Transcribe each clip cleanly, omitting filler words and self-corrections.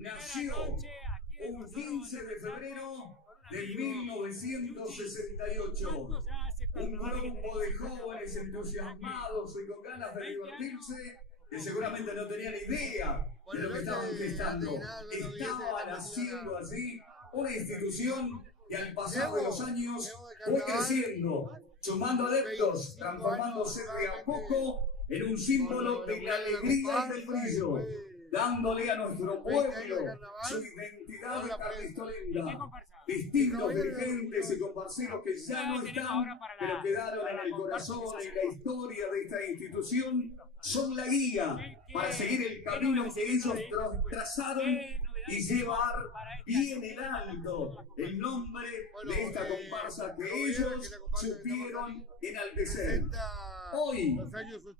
Nació un 15 de febrero de 1968. Un grupo de jóvenes entusiasmados y con ganas de divertirse que seguramente no tenían idea de lo que estaban gestando. Estaban haciendo así una institución que al pasar de los años fue creciendo, sumando adeptos, transformándose de a poco en un símbolo de la alegría y del brillo, dándole a nuestro pueblo su identidad carlistolenda. Distintos dirigentes y comparceros que ya no están, pero quedaron en el corazón, en la historia de esta institución, son la guía para seguir el camino que ellos trazaron y llevar bien en alto el nombre de esta comparsa que ellos supieron enaltecer. Hoy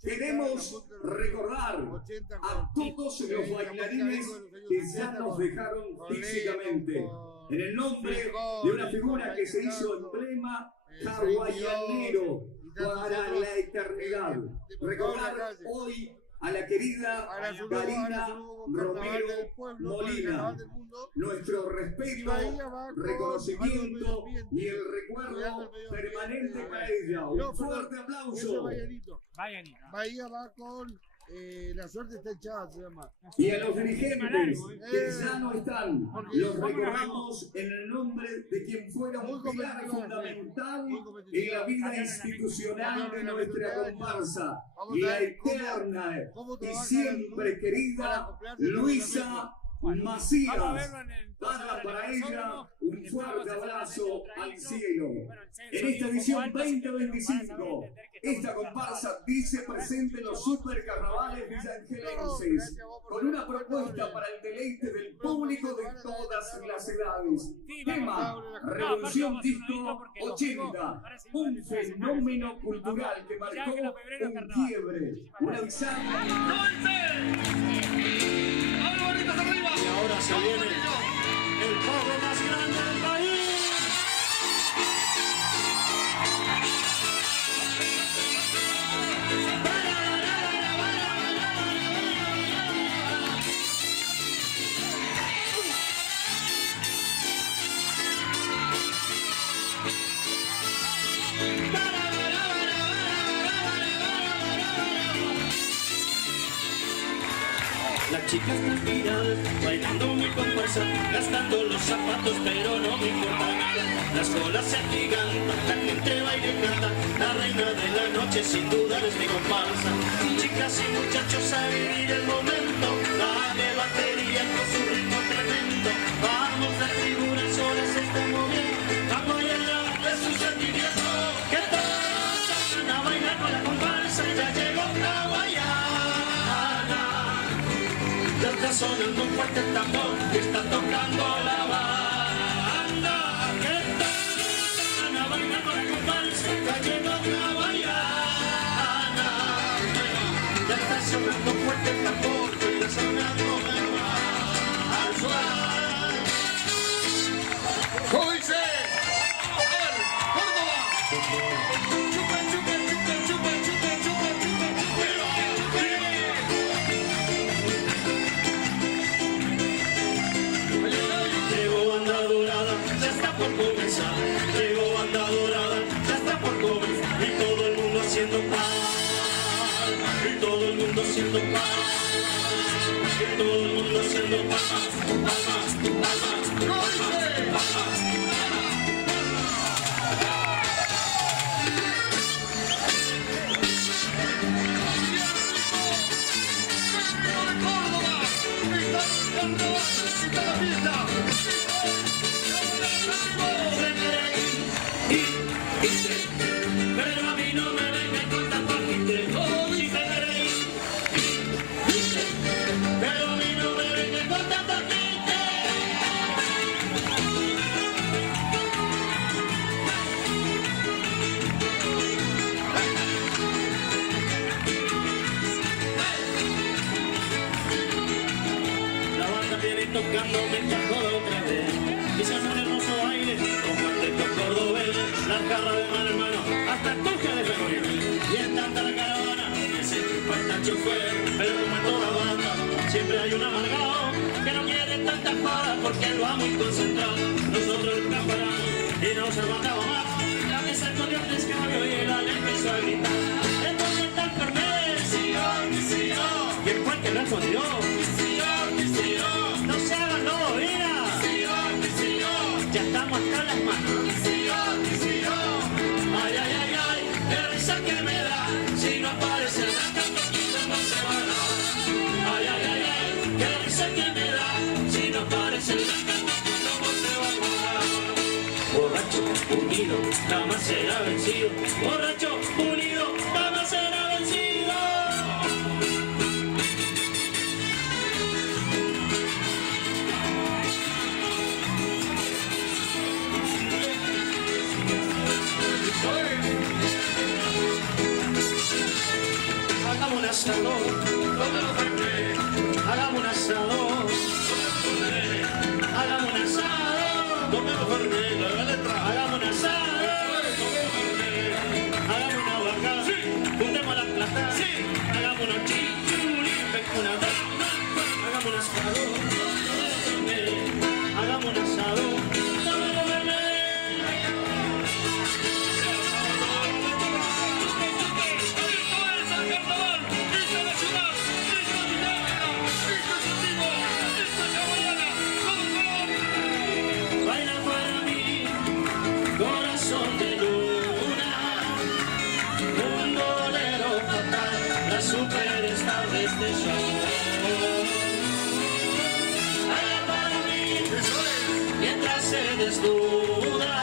queremos recordar a todos los bailarines que ya nos dejaron físicamente, en el nombre de una figura que se hizo emblema hawaianero para la eternidad. Recordar hoy a la querida Karina Romero Molina. Nuestro respeto, reconocimiento y el recuerdo permanente para ella. Un fuerte aplauso. Bahía va con La Suerte Está Echada, se llama. Y a los dirigentes que ya no están, los recordamos en el nombre de quien fuera un pilar fundamental en la vida institucional de nuestra comparsa, la eterna y siempre querida Luisa Macías. Para ella un fuerte abrazo al cielo. En esta edición 2025, esta comparsa dice presente en los supercarnavales villangelenses, con una propuesta para el deleite del público de todas las edades. Tema: Revolución Disco 80, un fenómeno cultural que marcó un quiebre, una bisagra. Y ahora se viene el pogo más grande del país. Las chicas me miran, bailando muy con fuerza, gastando los zapatos, pero no me importa nada. Las olas se agigantan, la gente baila y canta, la reina de la noche sin duda es mi comparsa. Chicas y muchachos a vivir el momento, dale batería con su ritmo tremendo. Vamos, la figura sola se está moviendo, vamos a llenar de su sentimiento. ¿Qué tal? A bailar con la comparsa, ya llegó Hawaiana. Ya está sonando fuerte el tambor y está tocando la banda. ¿Qué tal? A bailar con la comparsa, ya llegó Hawaiana. Ya está sonando fuerte el tambor y está sonando al suave. ¿Cómo dice? A ver, Córdoba. Chupen, chupen, chupen. por comenzar. Llegó banda dorada, ya está por comenzar. Y todo el mundo haciendo paz, y todo el mundo haciendo paz, y todo el mundo haciendo paz, paz, paz, paz, paz. Pero a mí no me vengan con tan paquete, si te queréis. Pero a mí no me vengan con tan paquete. La banda viene tocando mientras joda otra vez. Y se hace un hermoso baile con cuartetos cordobés. Las garras de mano en mano hasta el toque de febrero. Y es tanta la caravana que se falta el chofer. Pero como en toda banda siempre hay un amargado que no quiere tantas paras porque lo va muy concentrado. Nosotros nunca paramos y no se aguantaba más. La mesa escondió el escabio y el ale empezó a gritar. ¿Dónde está el Fernet? Sí, yo. ¿Y el cual que lo escondió? Sí, yo. No se hagan lobo, mira. Ya estamos hasta las manos. Ay, ay, ay, ay, qué risa que me da. Si no aparece el cantante, no se va a dar. Ay, ay, ay, ay, qué risa que me da. Si no aparece el cantante, no se va a dar. Borracho, unido, jamás será vencido. Borracho, unido, jamás será vencido. Hagamos un asado, hagamos un asado, hagamos un asado, hagamos un asado, hagamos una vaca, juntemos la plata, hagamos unos chichulines, una dama, hagamos un asado, hagamos un asado. Superstar de este show. Baila para mí, mientras se desnuda,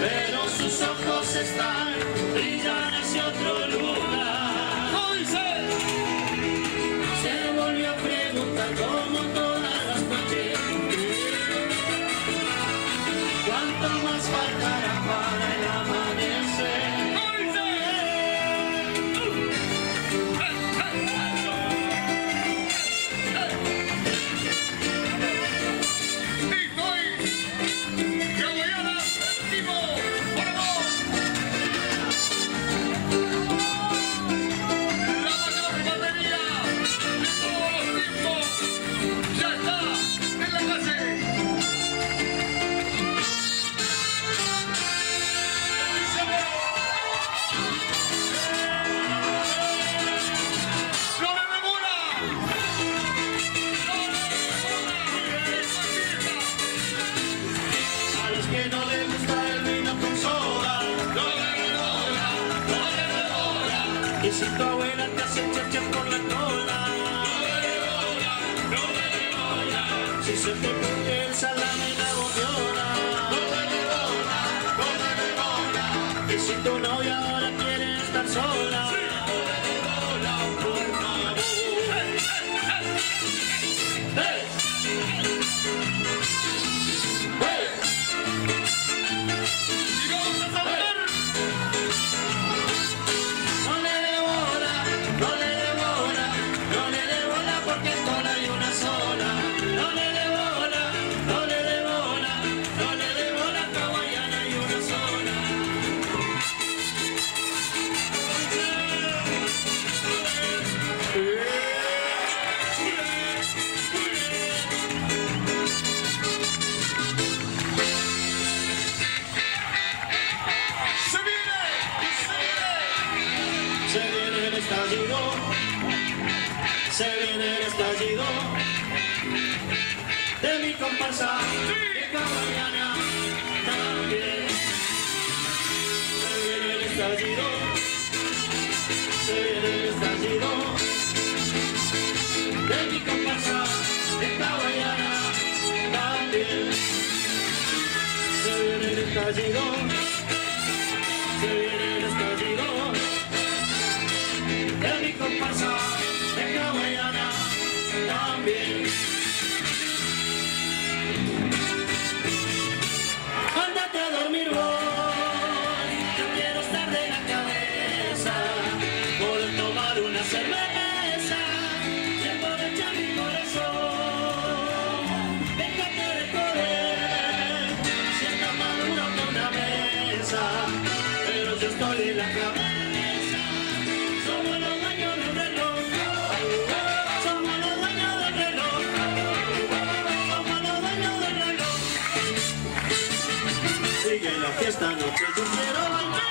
pero sus ojos están, brillan hacia otro lugar. Se volvió a preguntar como todas las noches, ¿cuánto más faltará para el amanecer? Y si tu abuela te hace chacha por la cola, si se te pone el salame y la botiola, y si tu novia ahora quiere estar sola, por favor. No le devora. estallido, se viene el estallido de mi comparsa de Hawaiana también. Se viene el estallido, se viene el estallido de mi comparsa de Hawaiana también. Se viene el estallido, se viene el estallido de mi comparsa de Hawaiana también. Ándate a dormir hoy, yo quiero estar de la cabeza, poder tomar una cerveza y aprovechar mi corazón. Déjate de correr, si está maduro que una mesa, pero yo estoy en la cabeza. Somos los dueños del reloj, somos los dueños del reloj, somos los dueños del reloj. Sigue la fiesta noche, yo quiero bailar.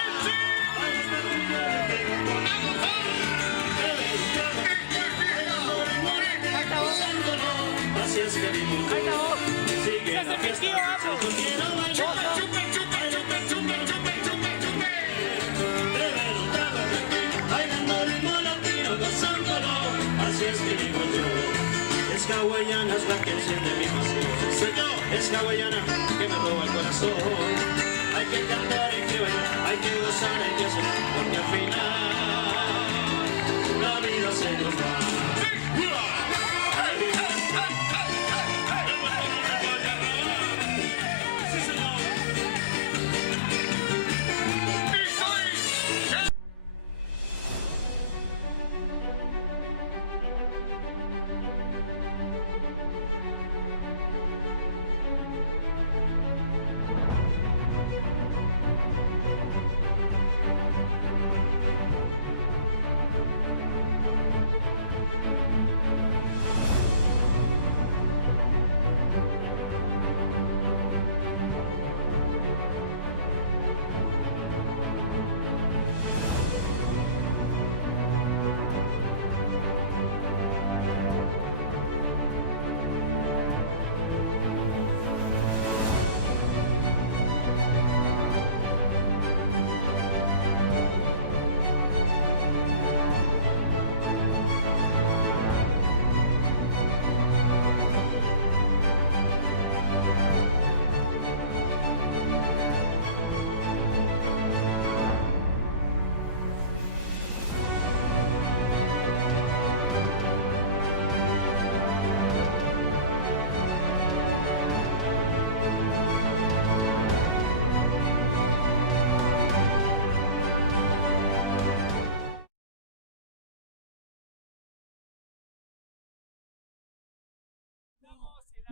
Así es que mi mujer sigue la fiesta noche, yo quiero bailar. Bailando ritmo latino, gozándolo. Así es que digo yo, es hawaiana, es la que enciende mi pasión. Soy yo, es hawaiana, que me roba el corazón. Hay que cantar, hay que bailar, hay que gozar, hay que hacer, porque al final la vida se nos va. Sí, señor.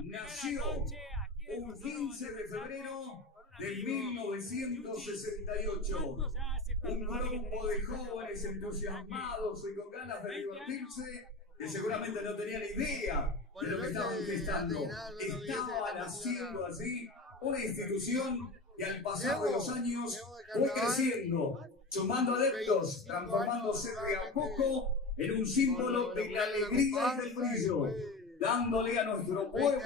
Nació un 15 de febrero de 1968. Un grupo de jóvenes entusiasmados y con ganas de divertirse que seguramente no tenían idea de lo que estaban gestando. Estaba naciendo así una institución que al pasar de los años fue creciendo, sumando adeptos, transformándose de a poco en un símbolo de la alegría y del brillo, dándole a nuestro pueblo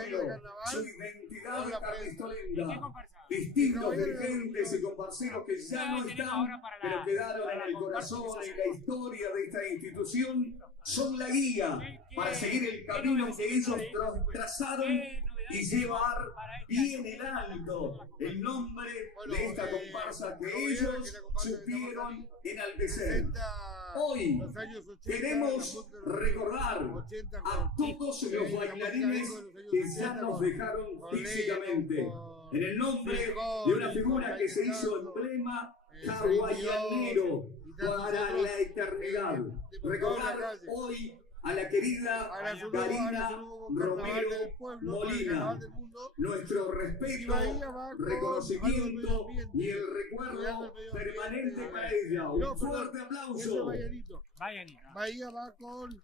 su identidad carlistolenda. Distintos dirigentes y comparceros que ya no están, pero quedaron en el corazón y la historia de esta institución, son la guía para seguir el camino que ellos trazaron y llevar bien en alto el nombre de esta comparsa que ellos supieron enaltecer. Hoy queremos recordar a todos los bailarines que ya nos dejaron físicamente, en el nombre de una figura que se hizo emblema hawaianero para la eternidad. Recordar hoy a la querida Karina Romero Molina. Nuestro respeto, reconocimiento y el recuerdo permanente para ella. Un fuerte aplauso. Bahía va con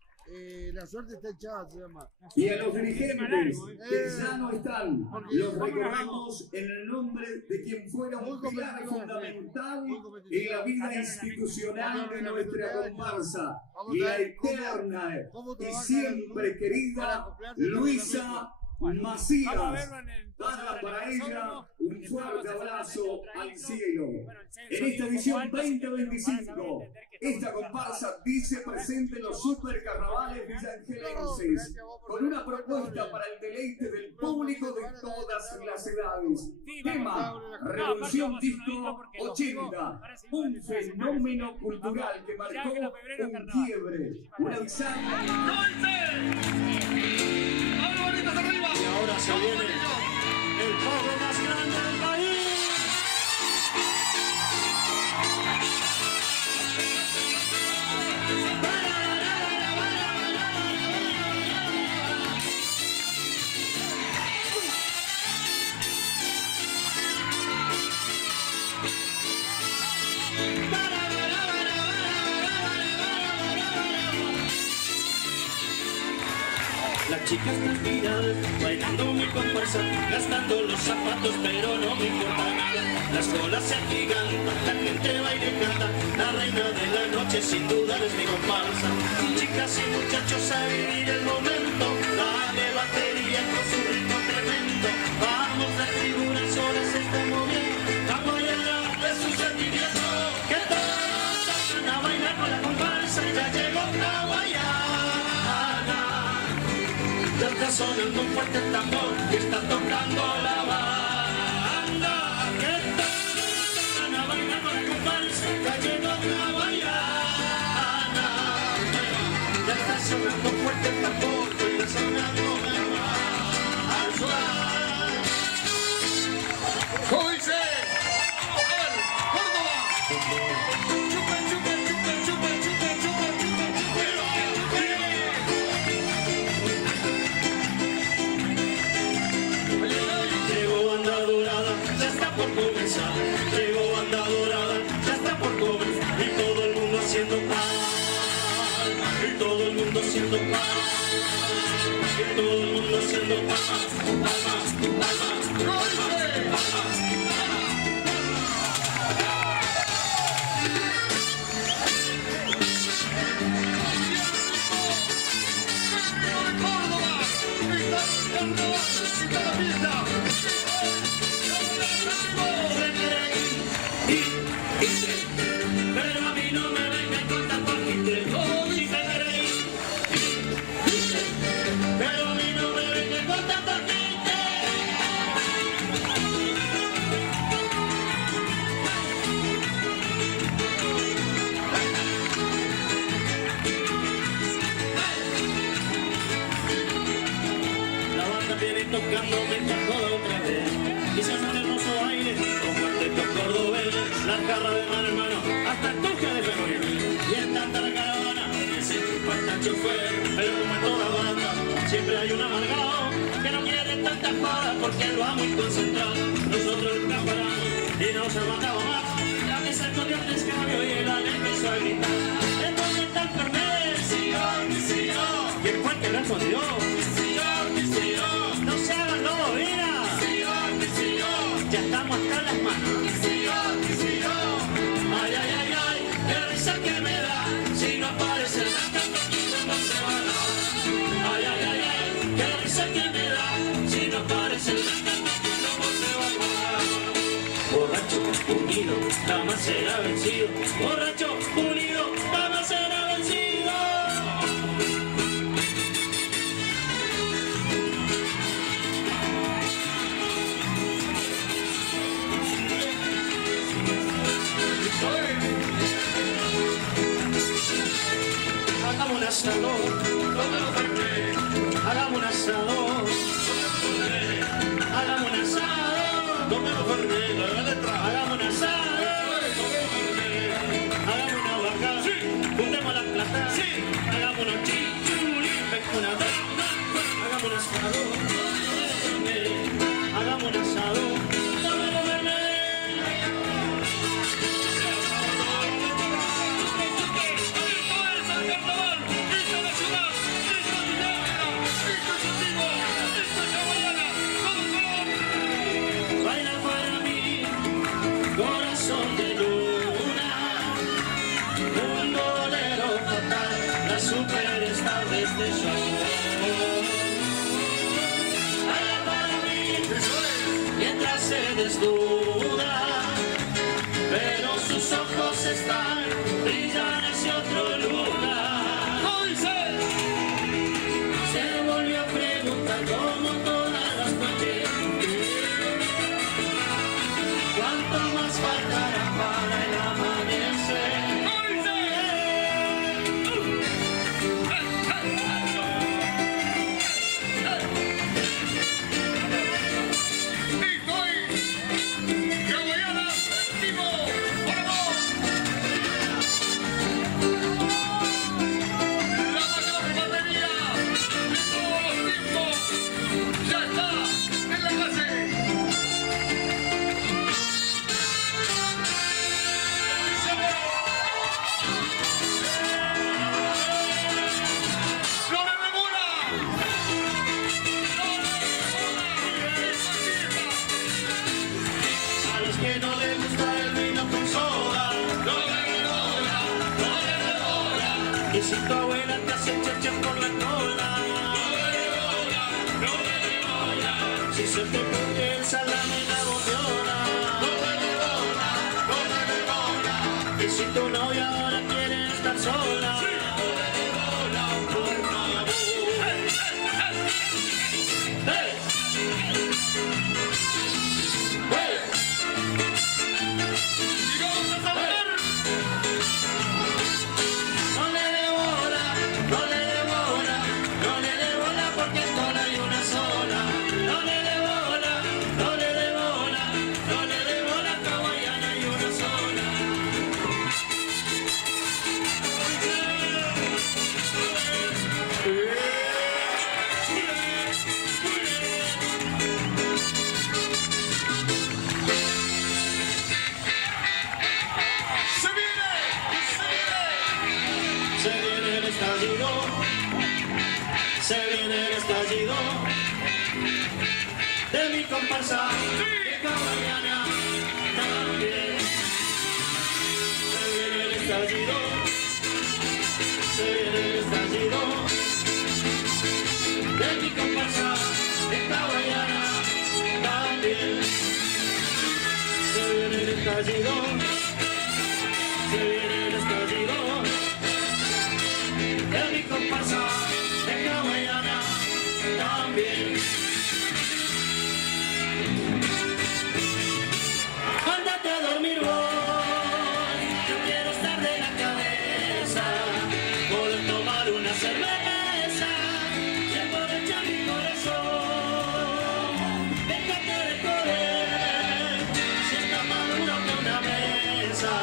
La suerte está echada, se llama. Y a los dirigentes que ya no están, los recordamos en el nombre de quien fuera un pilar fundamental en la vida institucional de nuestra comparsa, la eterna y siempre querida Luisa Macías. Para ella un fuerte abrazo al cielo. En esta edición 2025, esta comparsa dice presente en los supercarnavales villangelenses, con una propuesta para el deleite del público de todas las edades. Tema: Revolución Disco 80, un fenómeno cultural que marcó un quiebre, una bisagra. Y ahora se viene el pogo más grande del país. Las chicas transpiran, bailando mi comparsa, gastando los zapatos, pero no me importa nada. Las colas se agigantan, la gente baila y canta, la reina de la noche sin duda es mi comparsa. Chicas y muchachos a vivir el momento, dale batería con su ritmo tremendo. Vamos, la figura sola se está moviendo, la guayana de su sentimiento. Que todos salgan a bailar con la comparsa, ya llegó la guayana. Ya está sonando fuerte el tambor que está tocando la banda. Que todos salgan a bailar con la comparsa, ya llegó la guayana. Ya está sonando fuerte el tambor que está sonando la banda. ¿Cómo dice? A ver, Córdoba. Chupa, chupa, chupa, chupa, chupa, chupa, chupa, chupa. Llegó banda dorada, ya está por comenzar. Llegó banda dorada, ya está por comenzar. Y todo el mundo haciendo palmas, y todo el mundo haciendo palmas, y todo el mundo haciendo palmas, palmas, palmas, palmas, palmas. Pero a mí no me vengan con tan paquete. Si te queréis, pero a mí no me vengan con tan paquete. La banda viene tocando mientras joda otra vez. Y se hace un hermoso baile con cuartetos cordobeses. La jarra de mano en mano hasta el toque de febrero. Y en tanta la caravana que se chupa hasta el chofer. Pero como en toda banda siempre hay un amargado que no quiere tanta joda porque lo va muy concentrado. Nosotros nunca paramos y nos aguantaba más. La mesa con Dios escabio y el ale empezó a gritar. ¿En dónde está el Fernández? Sí, yo. ¿Quién fue el que respondió? Sí, yo. No se hagan lobo, mira. Sí, yo. Ya estamos hasta las manos. Sí, yo. Ay, ay, ay, ay, qué risa que me da. Si no aparece el no se va a dar. Ay, ay, ay, ay, qué risa que me da. Si no aparece el no se va a dar. Borracho, unido, jamás será vencido. Borracho, unido, jamás será vencido. Hagamos un asado, hagamos un asado, hagamos un asado, tomemos fernet, hagamos un asado, hagamos una vaca, juntemos la plata, hagamos una chichuli, una dama, hagamos un asado, hagamos un asado, tomemos fernet. Carnaval, fiesta nacional. de su amor. Baila para mí, mientras se desnuda, pero sus ojos están, brillan hacia otro lugar. ¿Cómo dice? Se volvió a preguntar como todas las noches, ¿cuánto más faltará para el amanecer? ¿Cómo dice? Estoy hawaiana en vivo, por favor. La mayor batería de todos los tiempos ya está en la clase. ¡No le demora! ¡No le demora! A los que no les gusta el vino con soda, ¡No le demora! ¡No le demora! y si tu abuela te hace chacha por la cola, ¡No le demora! si se te pone el salame en la bollona, y si tu novia ahora quiere estar sola, por favor. ¡Hey! ¡Hey! ¡Y vamos a saber! No le dé bola, no le dé bola, no le dé bola porque solo hay una sola. No le dé bola, no le dé bola, no le dé bola, hawaiana hay una sola. ¡Se viene! ¡Se viene! Se viene el estallido, se viene el estallido de mi comparsa de hawaiana también. Se viene el estallido, se viene el estallido de mi comparsa de hawaiana también. Se viene el estallido, se viene el estallido de mi comparsa de hawaiana también. Ándate a dormir hoy, yo quiero estar de la cabeza, poder tomar una cerveza y emborrachar mi corazón. Déjate de joder, si está maduro que una mesa,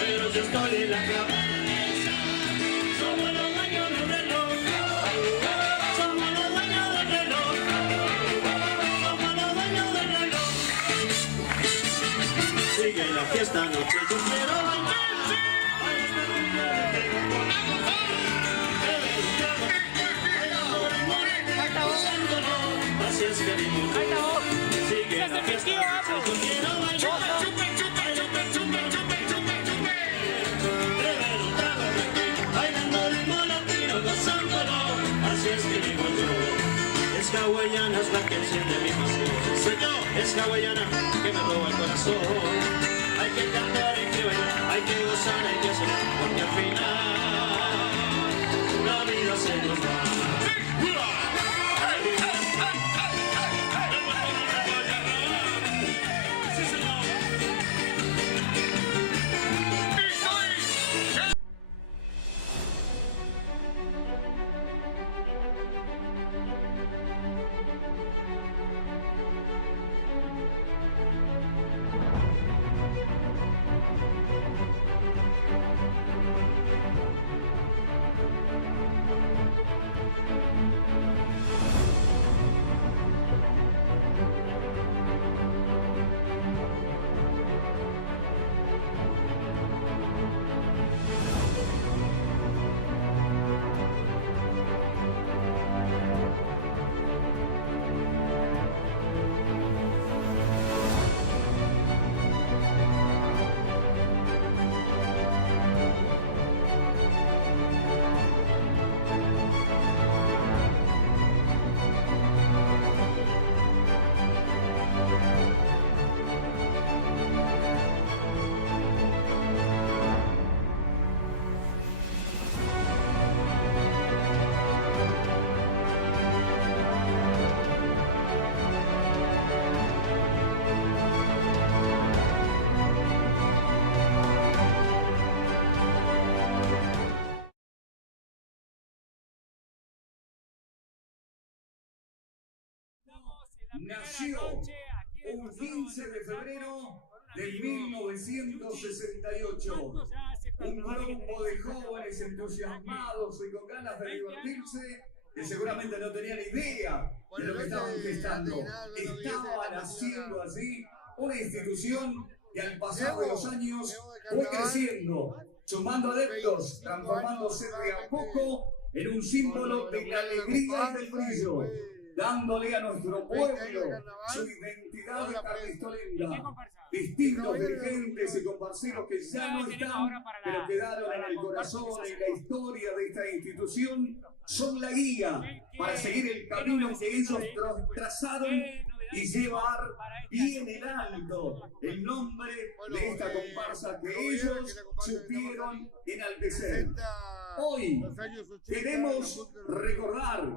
pero yo estoy en la cabeza. Somos los dueños del reloj, somos los dueños del reloj, somos los dueños del reloj. Sigue la fiesta, noche yo quiero bailar. Ay, esta noche me tengo por beber un trago, bailando de morena, gozándolo. Así es que digo yo. Sigue la fiesta, noche yo quiero bailar. ¡Chupe, chupe, chupe, chupe, chupe, chupe, chupe! Beber un trago de aquí, bailando ritmo latino, gozándolo. Así es que digo yo. Es hawaiana, es la que enciende mi pasión. Señor, es hawaiana que me roba el corazón. Hay que cantar, hay que bailar, hay que gozar, hay que sonar, porque al final la vida se nos va. Sí, señor. nació un 15 de febrero de 1968. Un grupo de jóvenes entusiasmados y con ganas de divertirse, que seguramente no tenían idea de lo que estaban gestando. Estaba naciendo así una institución que al pasar de los años fue creciendo, sumando adeptos, transformándose de a poco en un símbolo de la alegría y del brillo, dándole a nuestro pueblo su identidad carlistolenta. Distintos dirigentes y comparceros que ya no están, pero quedaron en el corazón, en la historia de esta institución, son la guía para seguir el camino que ellos trazaron y llevar bien en alto el nombre de esta comparsa que ellos supieron enaltecer. Hoy queremos recordar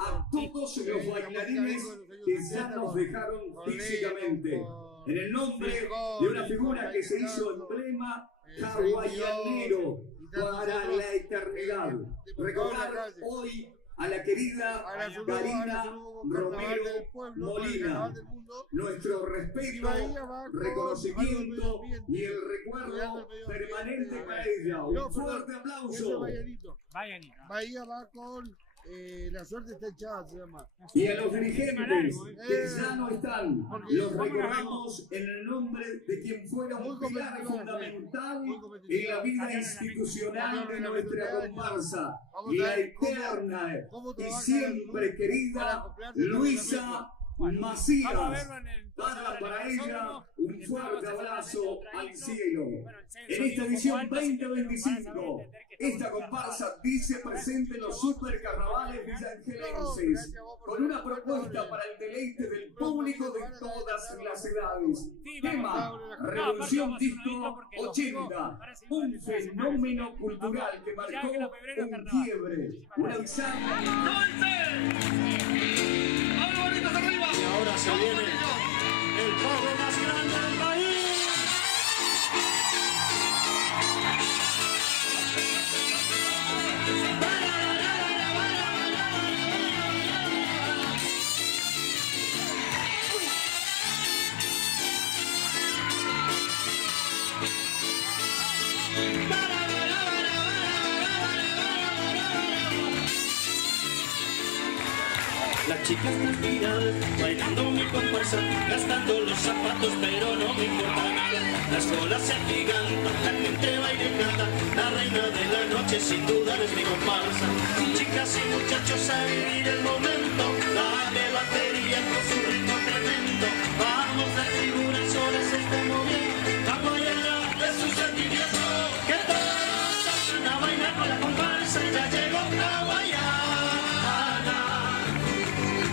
a todos los bailarines que ya nos dejaron físicamente, en el nombre de una figura que se hizo emblema hawaianero para la eternidad. Recordar hoy a la querida Karina Romero Molina. Nuestro respeto, reconocimiento y el recuerdo permanente para ella. Un fuerte aplauso. Bahía va con La Suerte Está Echada, se llama. Y a los dirigentes que ya no están, los recordamos en el nombre de quien fuera un pilar fundamental en la vida institucional de nuestra comparsa, la eterna y siempre querida Luisa Macías. Para ella un fuerte abrazo al cielo. En esta edición 2025, esta comparsa dice presente en los supercarnavales villangelenses, con una propuesta para el deleite del público de todas las edades. Tema: Revolución Disco 80, un fenómeno cultural que marcó un quiebre, una bisagra. Y ahora se viene el pogo más grande del país. Las chicas me miran, bailando mi comparsa, gastando los zapatos, pero no me importa nada. Las colas se agigantan, la gente baila y canta, la reina de la noche sin duda es mi comparsa. Chicas y muchachos a vivir el momento, dale batería con su ritmo tremendo. Vamos a figura, el sol se está moviendo, vamos allá de su sentimiento. Que todos salgan a bailar con la comparsa, ya llegó Hawaiana.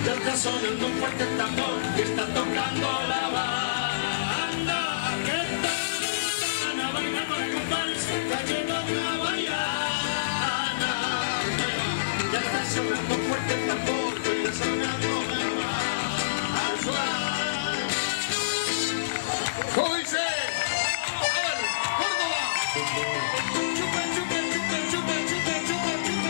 Ya está sonando fuerte el tambor, que está tocando la banda. Que están a bailar con la comparsa, ya llegó Hawaiana. Ya está sonando fuerte el tambor, que está sonando la banda. ¿Cómo dice? A ver, Córdoba. Chupa, chupa, chupa, chupa, chupa, chupa, chupa, chupa.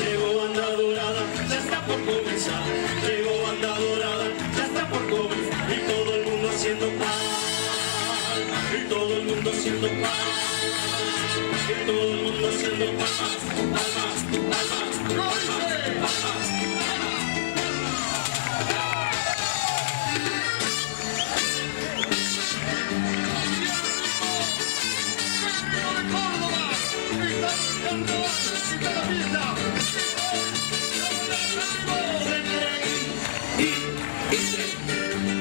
Llegó banda dorada, ya está por comenzar. Llegó banda dorada, ya está por comenzar. Y todo el mundo haciendo paz. Y todo el mundo haciendo paz. Y todo el mundo haciendo paz. Palmas, palmas, palmas, palmas.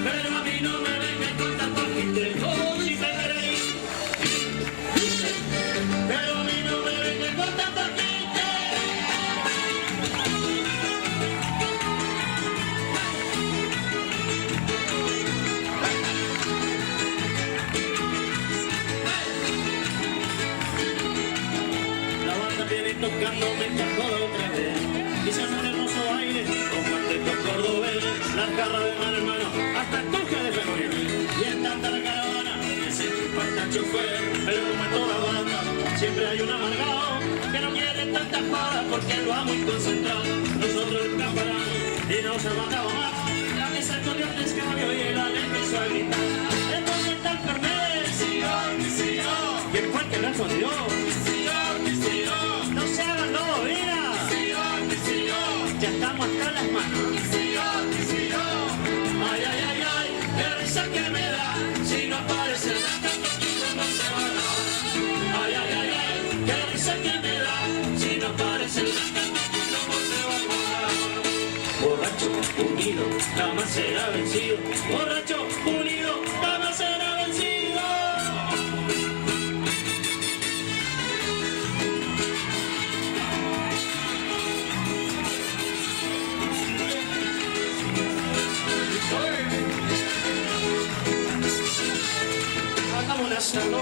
Pero a mí no me vengan con tanto quite. Oh, si te queréis. Pero a mí no me vengan con tanto quite. La banda viene tocando, me tocó otra vez. Y se hace un hermoso baile, con cuarteto cordobés. Las garras de mano en mano, hasta el toque de femenil. Y en tanta la caravana, que se chupa hasta el chofer. Pero como en toda banda, siempre hay un amargado que no quiere tanta joda porque lo ha muy concentrado. Nosotros nunca paramos y no se mataba más. La mesa corrió el escabio y el ale empezó a gritar. Entonces está el Fernández, ¿quién fue el que le respondió? No se hagan lobo, mira, ya estamos hasta las manos. Ay, ay, ay, ay, qué risa que me da si no aparece el no se va a dar. Ay, ay, ay, ay, qué risa que me da si no aparece el no se va a dar. Borracho, unido, jamás será vencido. Borracho, unido, jamás será vencido. Hagamos un asado,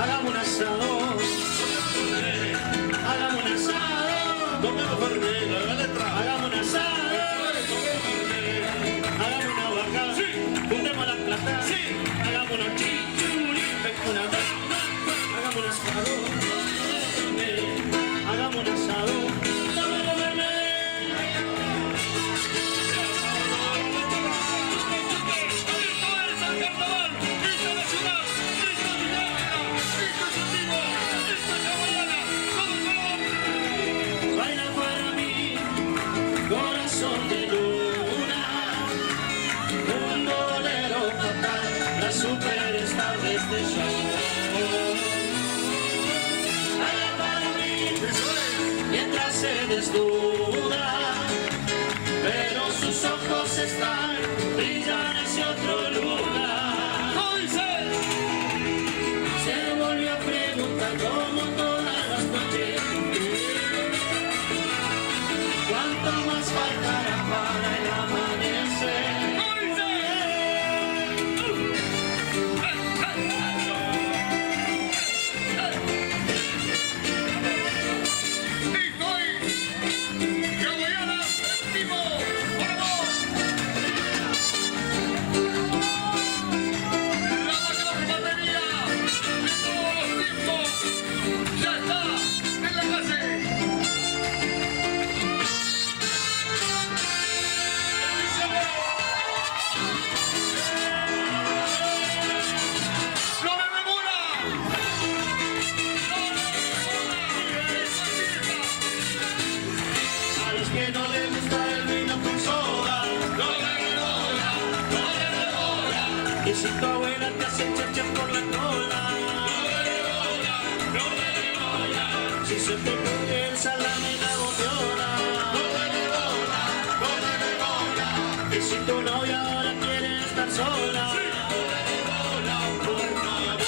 hagamos un asado, hagamos un asado, hagamos un asado, hagamos una vaca, juntemos las plata, hagamos una chichuri, una vaca, hagamos un asado, hagamos un asado. Superstar de este show. Baila para mí mientras se desnuda, pero sus ojos están brillan hacia otro lugar. Se volvió a preguntar como todas las noches, ¿cuánto más faltará para el amanecer? Y si tu abuela te hace chacha por la cola, si se te pone el salame y la boteona, y si tu novia ahora quiere estar sola, por favor.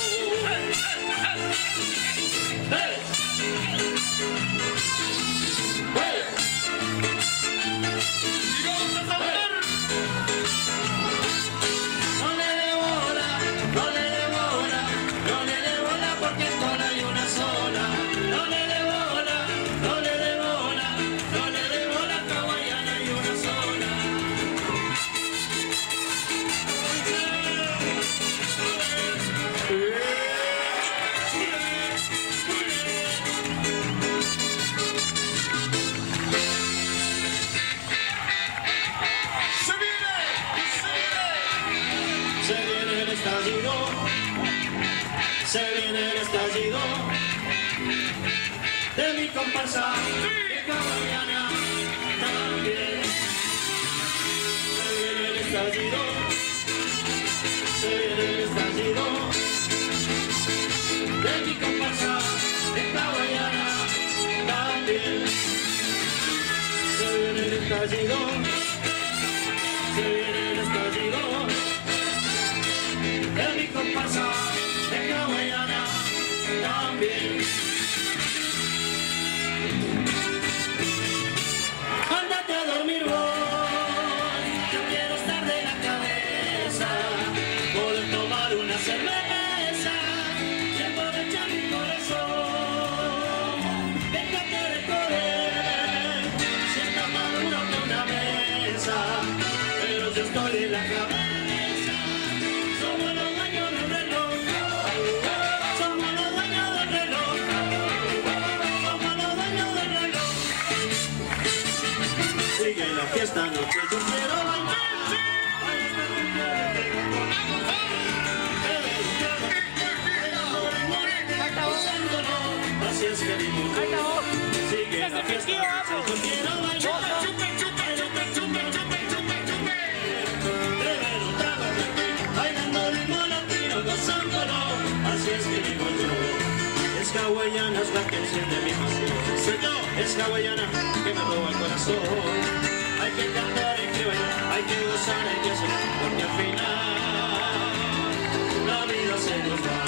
¡Hey! Se viene el estallido de mi comparsa vieja mañana también. Se viene el estallido, se viene el estallido de mi comparsa vieja mañana también. Se viene el estallido, se viene el estallido de mi comparsa vieja mañana también. Ándate a dormir vos, yo quiero estar de la cabeza, poder tomar una cerveza y aprovechar mi corazón. Déjate de correr, sienta más duro que una mesa, pero yo estoy en la cabeza. Somos los dueños del reloj, somos los sigue la fiesta noche, yo quiero bailar. Así es que digo, sigue la fiesta noche, yo quiero bailar. Bailando ritmo latino, gozándolo. Así es que digo yo. Es hawaiana, es la que enciende mi pasión. Es hawaiana que me roba el corazón. Hay que cantar, hay que bailar, hay que gozar, hay que soñar, porque al final la vida se nos va.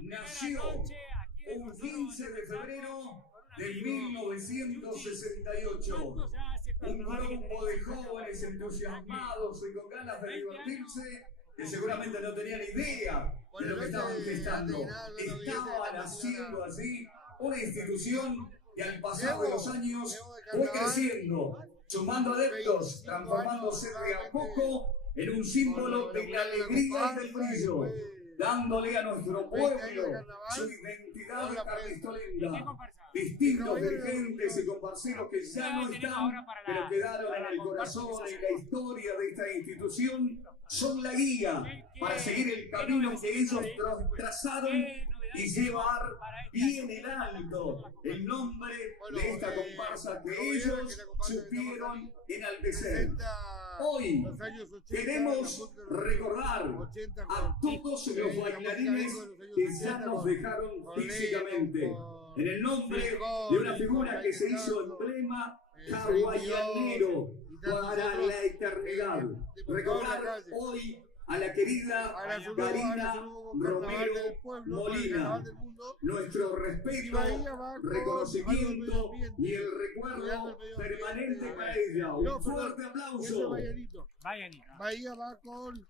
Nació un 15 de febrero de 1968. Un grupo de jóvenes entusiasmados y con ganas de divertirse que seguramente no tenían idea de lo que estaban gestando. Estaba naciendo así una institución que al pasar de los años fue creciendo, sumando adeptos, transformándose de a poco en un símbolo de la alegría y del brillo, dándole a nuestro pueblo su identidad carlistolenda. Distintos dirigentes y comparceros que ya no están, pero quedaron en el corazón, en la historia de esta institución, son la guía para seguir el camino que ellos trazaron y llevar bien en alto el nombre de esta comparsa que ellos supieron enaltecer. Hoy queremos recordar a todos los bailarines que ya nos dejaron físicamente, en el nombre de una figura que se hizo emblema hawaianero para la eternidad. Recordar hoy a la querida Karina Romero Molina. Nuestro respeto, reconocimiento y el recuerdo permanente para ella. Un fuerte aplauso. Bahía va con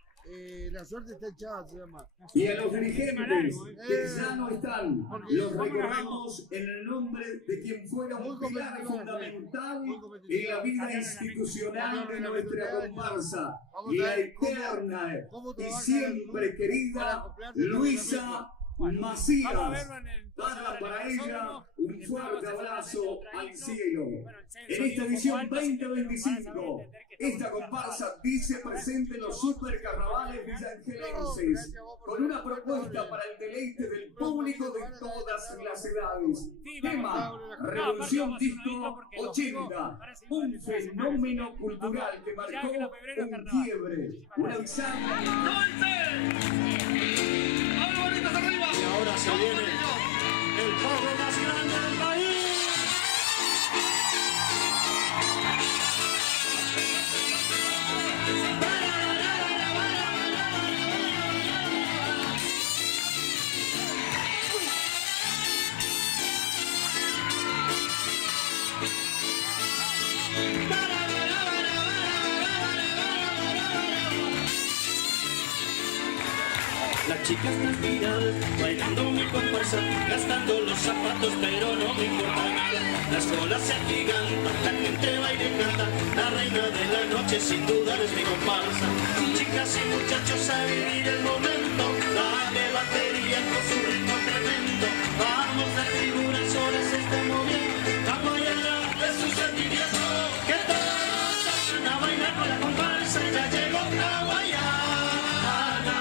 La Suerte Está Echada, se llama. Y a los dirigentes que ya no están, los recordamos en el nombre de quien fuera un pilar fundamental en la vida institucional de nuestra comparsa, la eterna y siempre querida Luisa Macías. Para ella un fuerte abrazo al cielo. En esta edición 2025, esta comparsa dice presente en los supercarnavales villangelenses, con una propuesta para el deleite del público de todas las edades. Tema: Revolución Disco 80, un fenómeno cultural que marcó un quiebre, una bisagra. Y ahora se viene el pogo más grande del país. Las chicas me miran, bailando mi comparsa, gastando los zapatos, pero no me importa nada. colas se agigantan, la gente baila y canta, la reina de la noche sin duda es mi comparsa. Chicas y muchachos a vivir el momento, dale batería con su ritmo tremendo. Vamos, la figura sola se está moviendo, vamos allá de su sentimiento. Que todos salgan a bailar con la comparsa, ya llegó la guayana.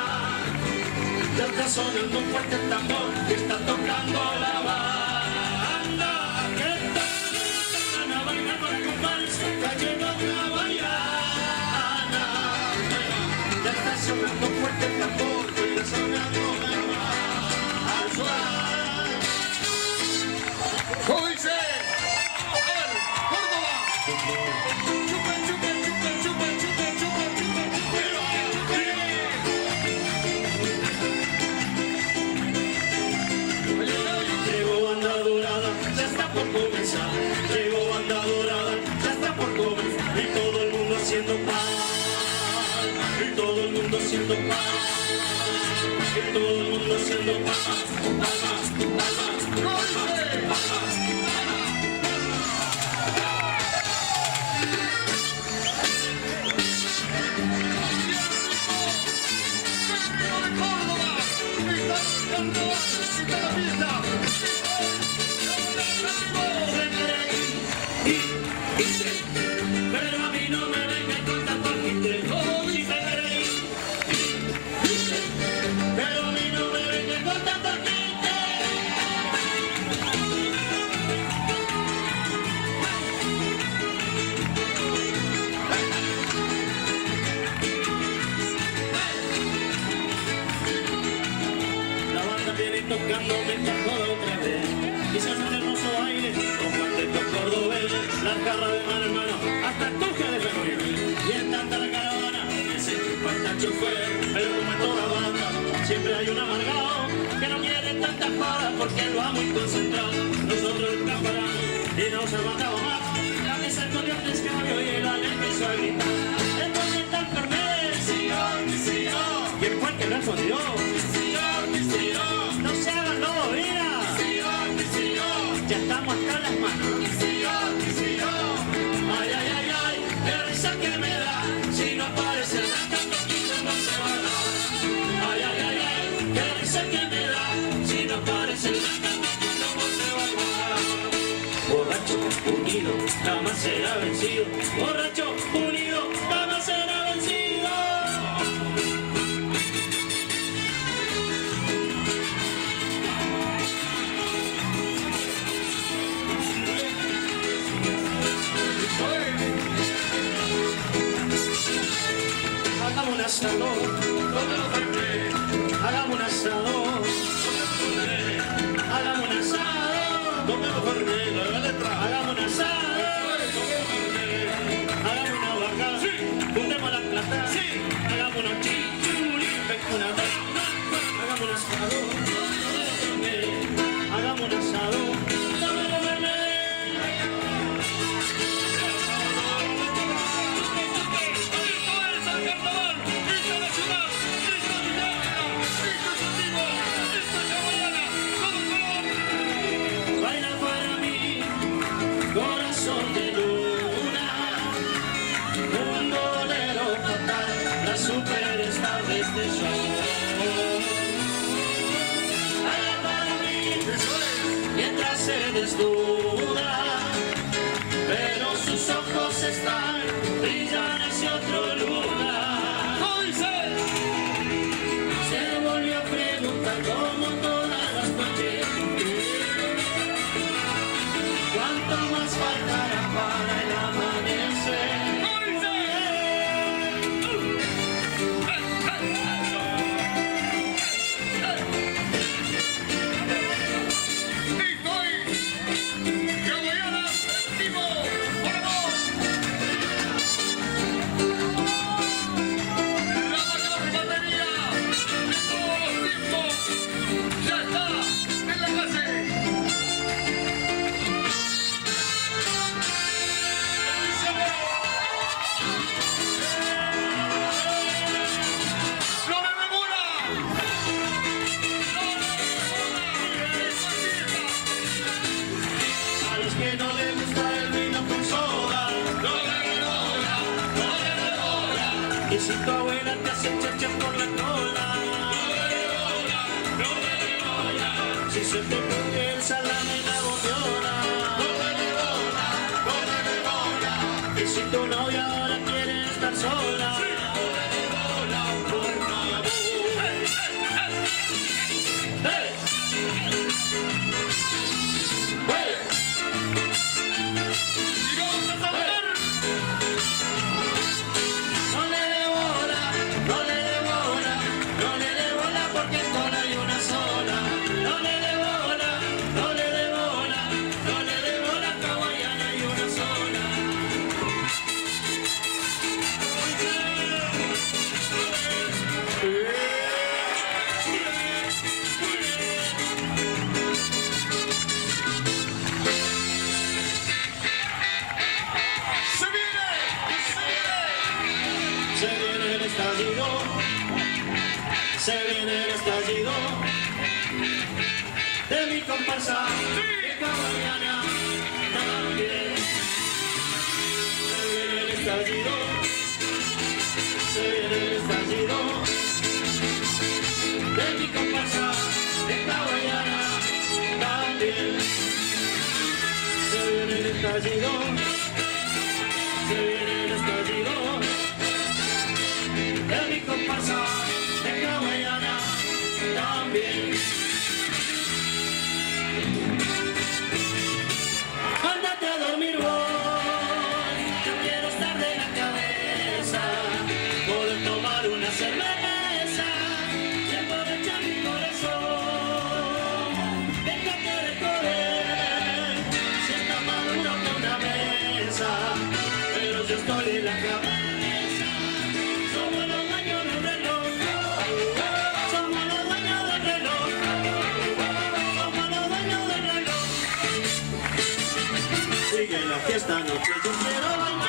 Ya está sonando fuerte el tambor, que está tocando la banda. Que todos salgan a bailar con la comparsa, ya llegó la guayana. Ya está sonando fuerte el tambor, que está sonando la banda. ¿Cómo dice? A ver, Córdoba. Chupa, chupa, chupa, chupa, chupa, chupa, chupa, Llegó banda dorada, ya está por comenzar. Llegó banda dorada, ya está por comenzar. Y todo el mundo haciendo palmas, y todo el mundo haciendo palmas, y todo el mundo haciendo palmas, palmas, palmas, palmas, palmas. Pero a mí no me venga con tanto quite. Oh, si te queréis. Pero a mí no me venga con tanto quite. La banda viene tocando mientras joda otra vez. Y se hace un hermoso baile con cuarteto cordobés. La jarra de mano en mano hasta el toque de febrero. Y en tanta la caravana que se chupa hasta el chofer. Pero como en toda banda siempre hay un amargado que no quiere tanta joda porque lo va muy concentrado. Nosotros nunca paramos y nos aguantamos más. La mesa escondió el escabio y el ale empezó a gritar. Entonces está el Fernet, ¿quién fue el que lo escondió? No se hagan lobos, mira. Ya estamos hasta las manos. Ay, ay, ay, ay, qué risa que me da. Si no aparece el cantito no se va a dar. Ay, ay, ay, ay, qué risa que me da. Si no aparece el cantito no se va a dar. Borracho, unido, jamás será vencido. Borracho, unido, jamás será vencido. Hagamos un asado, hagamos un asado, hagamos un asado, hagamos un asado, hagamos una vaca, juntemos la plata, hagamos una chichuri, una vaca, hagamos un asado, hagamos un asado. Baila para mí, corazón de luna, un bolero fatal, la superstar de este show. Baila para mí, mientras se desnuda, pero sus ojos están, brillan hacia otro lugar. Se volvió a preguntar como todas las noches, ¿cuánto más faltará para el amanecer? que no le gusta el vino con soda. No le devora, no le devora. Y si tu abuela te hace chachas por la cola, No le devora, si se te pone el salame en la botella, no le devora, no le devora. y si tu novia ahora quiere estar sola, No le devora, por favor. ¡hey! ¡hey! Y vamos a saltar. No le devora, no le devora, no le devora porque cola hay una sola. No le devora, no le devora, no le devora, hawaiana hay una sola. Se viene, Se viene el estallido, se viene el estallido de mi comparsa, de hawaiana también. Se viene el estallido, se viene el estallido de mi comparsa, de hawaiana también. Se viene el estallido, se viene el estallido de mi comparsa, de hawaiana también. Ándate a dormir voy, yo quiero estar de la cabeza, poder tomar una cerveza y aprovechar mi corazón. Déjate de correr, si está más duro que una mesa, pero yo estoy en la cabeza. Somos los dueños del reloj, somos los dueños del reloj, somos los dueños del reloj. Sigue la fiesta, noche yo quiero bailar.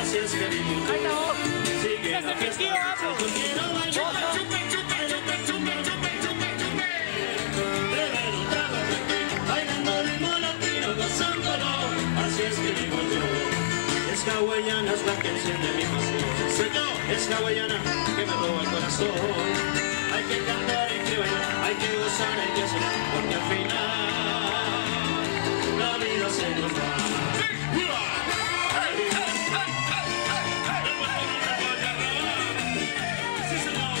Así es que mi mundo sigue la fiesta, noche yo quiero bailar. chupe, chupe, chupe, chupe, chupe, chupe, chupe. Bebelo, trágame, bailando ritmo latino, gozándolo. Así es que digo yo, es hawaiana es la que enciende mi pasión. Señor, Es hawaiana que me roba el corazón. Hay que cantar, hay que bailar, hay que gozar, hay que soñar, porque al final la vida se nos va. Sí, señor.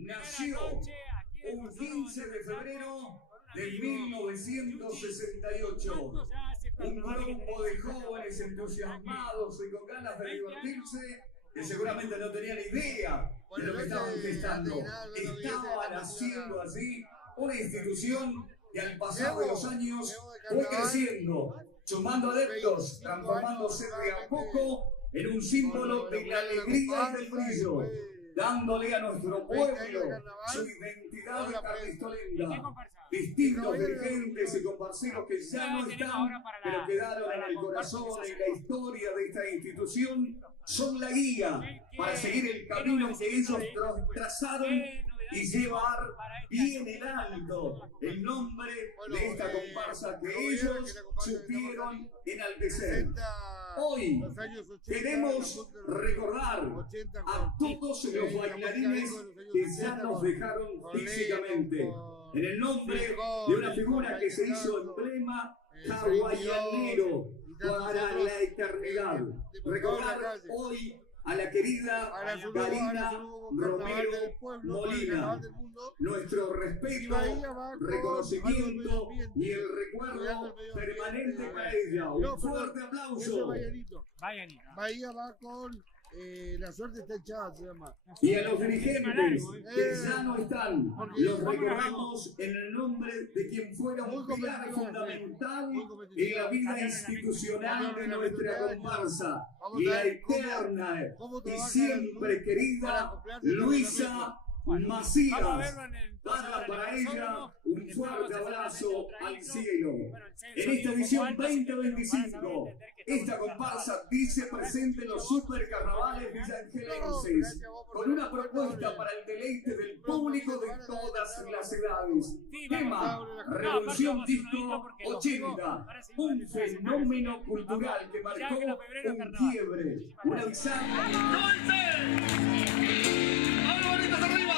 Nació un 15 de febrero de 1968. Un grupo de jóvenes entusiasmados y con ganas de divertirse que seguramente no tenían idea de lo que estaban gestando. Estaban haciendo así una institución que al pasar de los años fue creciendo, sumando adeptos, transformándose de a poco en un símbolo de la alegría y del brillo, dándole a nuestro pueblo su identidad carlistolenda. distintos dirigentes y comparceros que ya no están, pero quedaron en el corazón, en la historia de esta institución, son la guía para seguir el camino que ellos trazaron y llevar bien en alto el nombre de esta comparsa que ellos supieron enaltecer. Hoy queremos recordar a todos los bailarines que ya nos dejaron físicamente, en el nombre de una figura que se hizo emblema hawaianero para la eternidad. Recordar hoy a la querida Karina Romero Molina. Nuestro respeto, reconocimiento y el recuerdo permanente para ella. Un fuerte aplauso. Bahía va con La Suerte Está Echada, se llama. Y a los dirigentes que ya no están, los recordamos en el nombre de quien fuera un pilar fundamental en la vida institucional de nuestra comparsa, la eterna y siempre querida Luisa Macías. Darla para ella un fuerte abrazo al cielo. En esta edición 2025, esta comparsa dice presente en los supercarnavales villangelenses, con una propuesta para el deleite del público de todas las edades. Tema: Revolución Disco 80, un fenómeno cultural que marcó un quiebre, una bisagra.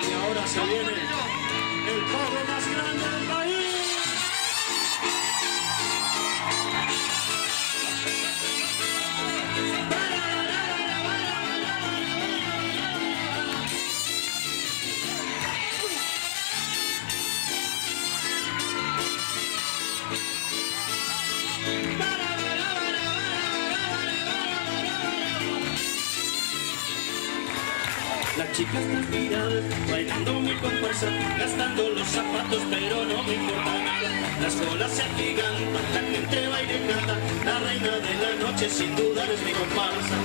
Y ahora se viene el pogo más grande del país. Las chicas transpiran, bailando muy con fuerza, gastando los zapatos, pero no me importa nada. Las olas se agigantan, la gente baila y canta, la reina de la noche sin duda es mi comparsa.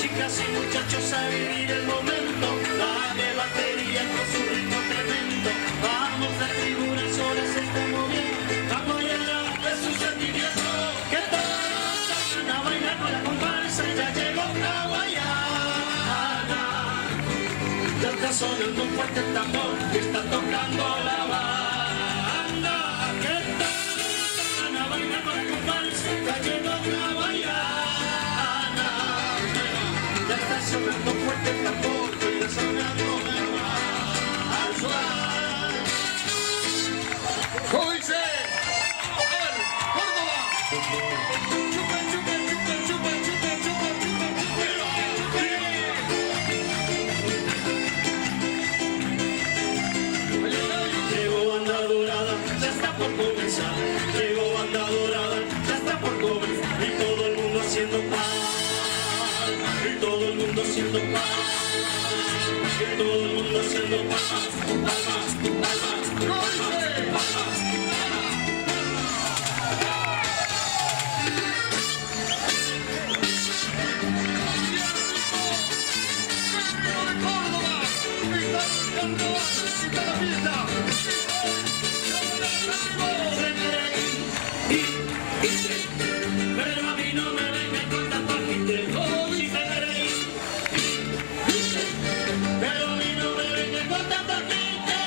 Chicas y muchachos a vivir el momento, dale batería con su ritmo tremendo. Vamos, la figura sola se está moviendo, vamos allá de su sentimiento. Que todos salgan a bailar con la comparsa, ya llegó Hawaiana. Ya está sonando fuerte el tambor que está tocando la banda. Que tal a bailar con la comparsa, ya llegó Hawaiana. Ya está sonando fuerte el tambor que está sonando al suave. ¿Cómo dice? A ver, Córdoba. Chupa, chupa, chupa, chupa, chupa, chupa, chupa, Llegó banda dorada, ya está por comenzar. Llegó banda dorada, ya está por comenzar. Y todo el mundo haciendo paz. Y todo el mundo haciendo paz. Y todo el mundo haciendo paz. Palmas, palmas, palmas, palmas. Pero a mí no me vengan con tanto agite. Oh, si te queréis. Pero a mí no me vengan con tanto agite.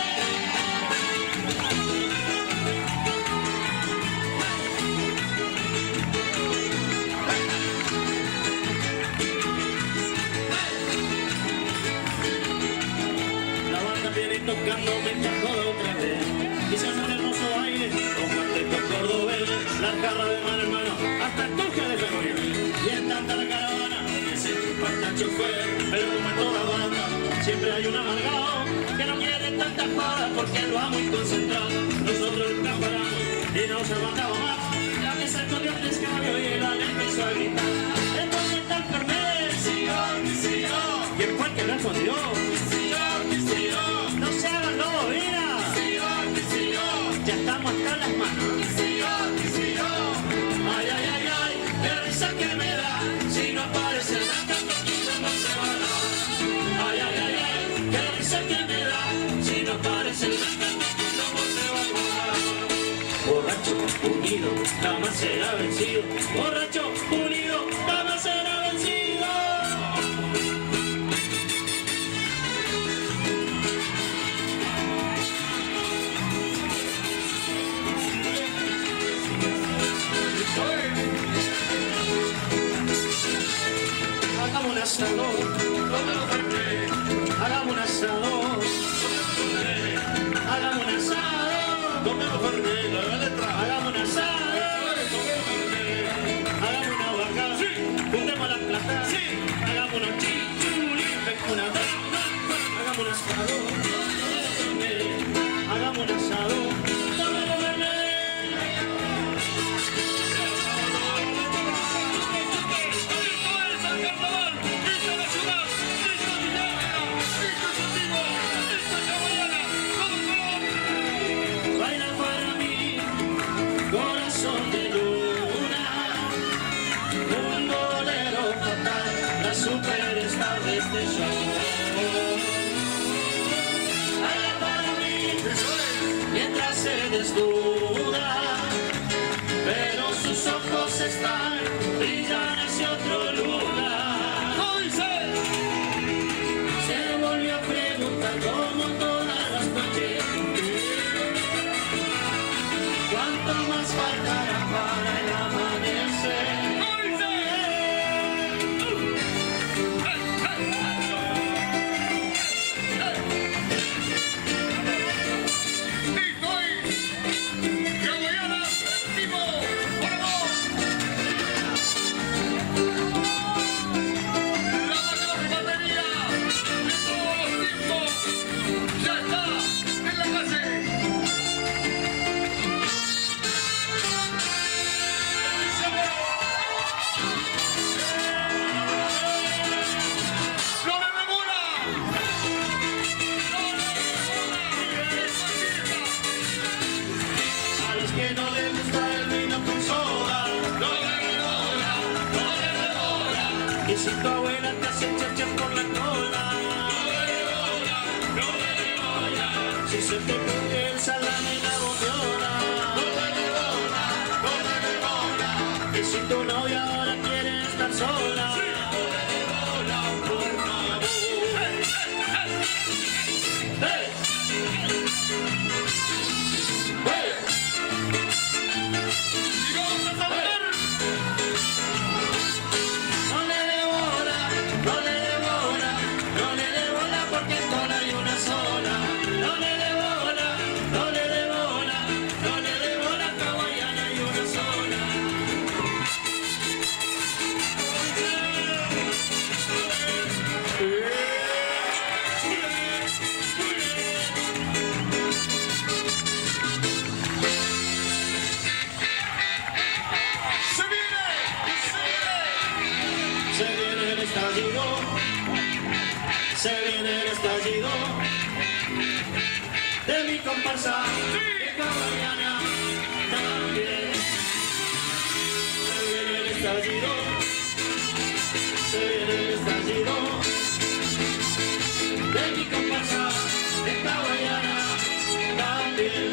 La banda viene tocando mientras joda otra vez. Y se hace un hermoso baile con cuartetos cordobeses. La garra de mano en mano hasta el toque de febrero. Y es tanta la caravana que se falta el chofer. Pero como en toda banda siempre hay un amargado que no quiere tanta joda porque lo ha muy concentrado. Nosotros nunca paramos y no se aguantaba más. La mesa escondió el escabio y el ale empezó a gritar. ¿Dónde está el Fernet? ¿Quién fue el que lo escondió? No se hagan lobos, mira. Ya estamos hasta las manos. Ay, ay, ay, ay, qué risa que me da. Si no aparece el tanto no se va a dar. Ay, ay, ay, ay, qué risa que me da. Si no aparece el tanto no se va a dar. borracho, unido, jamás será vencido. Borracho, unido, jamás será vencido. Hagamos un asado, hagamos un asado, hagamos un asado, hagamos un asado, hagamos una vaca, juntemos la plata, hagamos una chichuli, una hagamos un asado, hagamos un asado. Superstar de este show. Baila para mí mientras se desnuda, pero sus ojos están brillan hacia otro lugar. Se volvió a preguntar como todas las noches, ¿cuánto más faltará para el amanecer? Que no le gusta el vino con soda, no le devora. Y si tu abuela te hace chacha por la cola, no le devora. Si se te coge el salame y la botella, no le devora. Y si tu novia ahora quiere estar sola, no le devora, por favor. ¡Hey! Se viene el estallido de mi comparsa de Hawaiana también. Se viene el estallido, se viene el estallido de mi comparsa de Hawaiana también.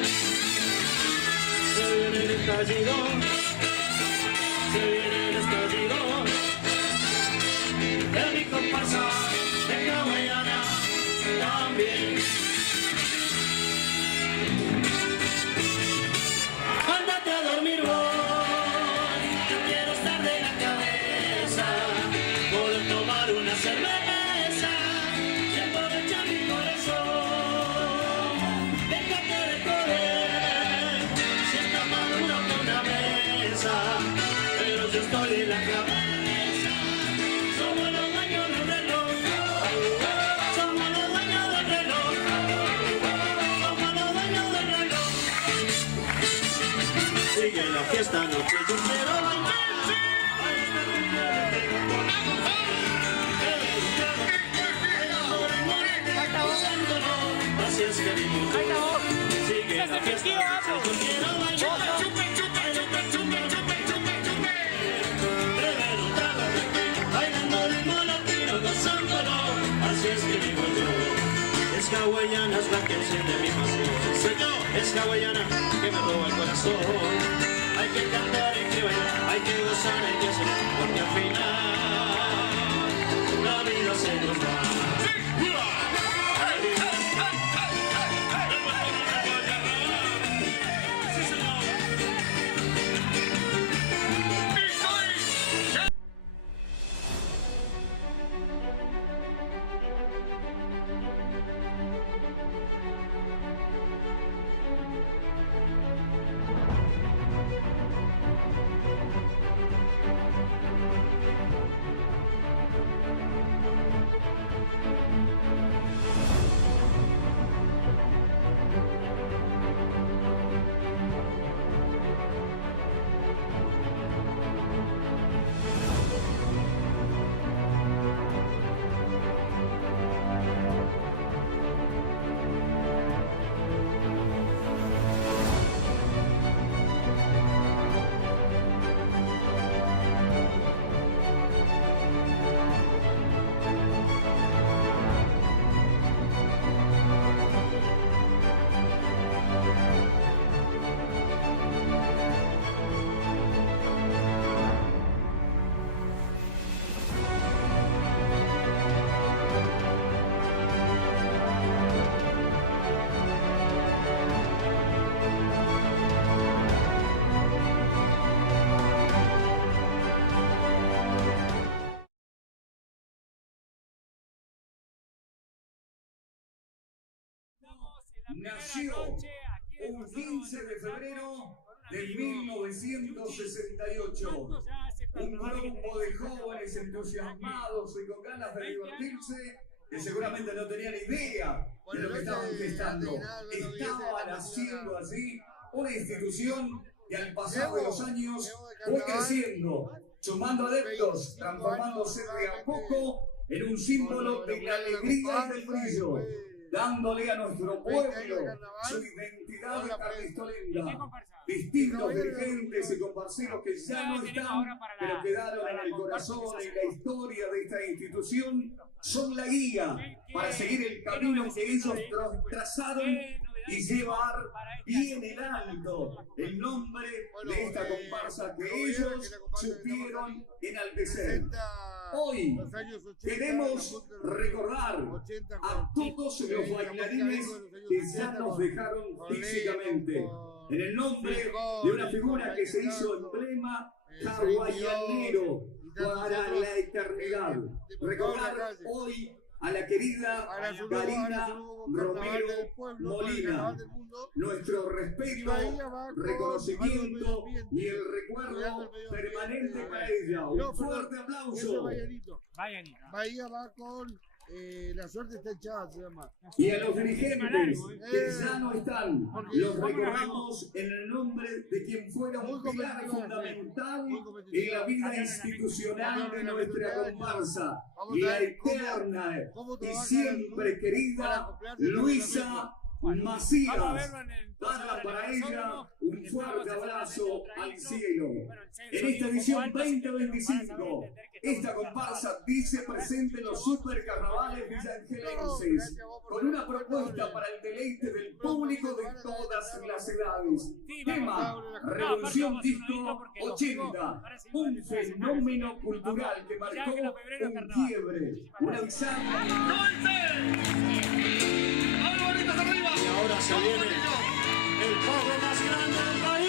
Se viene el estallido, se viene el estallido de mi comparsa de Hawaiana también. Ándate a dormir hoy, quiero estar de la cabeza, poder tomar una cerveza y aprovechar mi corazón. Déjate de correr, si está maduro que una mesa, pero yo estoy en la cabeza. Esta noche yo quiero bailar. Así es que mi mundo sigue la fiesta. Yo quiero bailar. Bailando ritmo latino, gozándolo. Así es que mi mundo es hawaiana, es la canción de mi pasión. Señor, es hawaiana que me roba el corazón. nació un 15 de febrero de 1968. Un grupo de jóvenes entusiasmados y con ganas de divertirse que seguramente no tenían idea de lo que estaban gestando. Estaba naciendo así una institución que al pasar de los años fue creciendo, sumando adeptos, transformándose de a poco en un símbolo de la alegría y del brillo, dándole a nuestro pueblo su identidad carlistolenda. Distintos dirigentes y comparceros que ya no están, pero quedaron en el corazón, en la historia de esta institución, son la guía para seguir el camino que ellos trazaron y llevar bien en alto el nombre de esta comparsa que ellos supieron enaltecer. Hoy queremos recordar a todos los bailarines que ya nos dejaron físicamente, en el nombre de una figura que se hizo emblema hawaianero para la eternidad. Recordar hoy a la querida Karina Romero Molina. Nuestro respeto, reconocimiento y el recuerdo permanente para ella. Un fuerte aplauso. Bahía va con La Suerte Está Echada, se llama. Y a los dirigentes que ya no están, los recordamos en el nombre de quien fuera un pilar fundamental en la vida institucional de nuestra comparsa, la eterna y siempre querida Luisa Macías. Para ella un fuerte abrazo al cielo. En esta edición 2025, esta comparsa dice presente en los supercarnavales villangelenses, con una propuesta para el deleite del público de todas las edades. Tema: Revolución Disco 80, un fenómeno cultural que marcó un quiebre, una bisagra. Y ahora se viene el pogo más grande del país.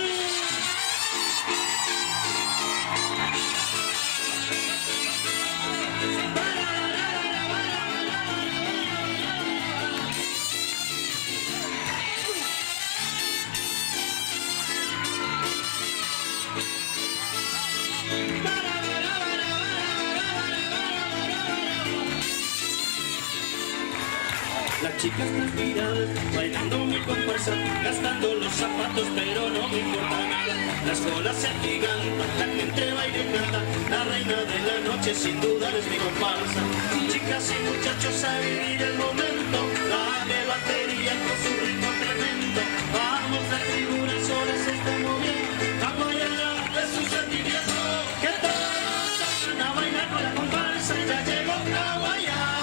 Las chicas transpiran, bailando muy con fuerza, gastando los zapatos, pero no me importa nada. Las colas se agigantan, la gente baila y canta, la reina de la noche sin duda es mi comparsa. Chicas y muchachos a vivir el momento, dale batería con su ritmo tremendo. Vamos, la figura sola se está moviendo, apoyará de su sentimiento. ¿Qué tal? A bailar con la comparsa, ya llegó Hawaiana.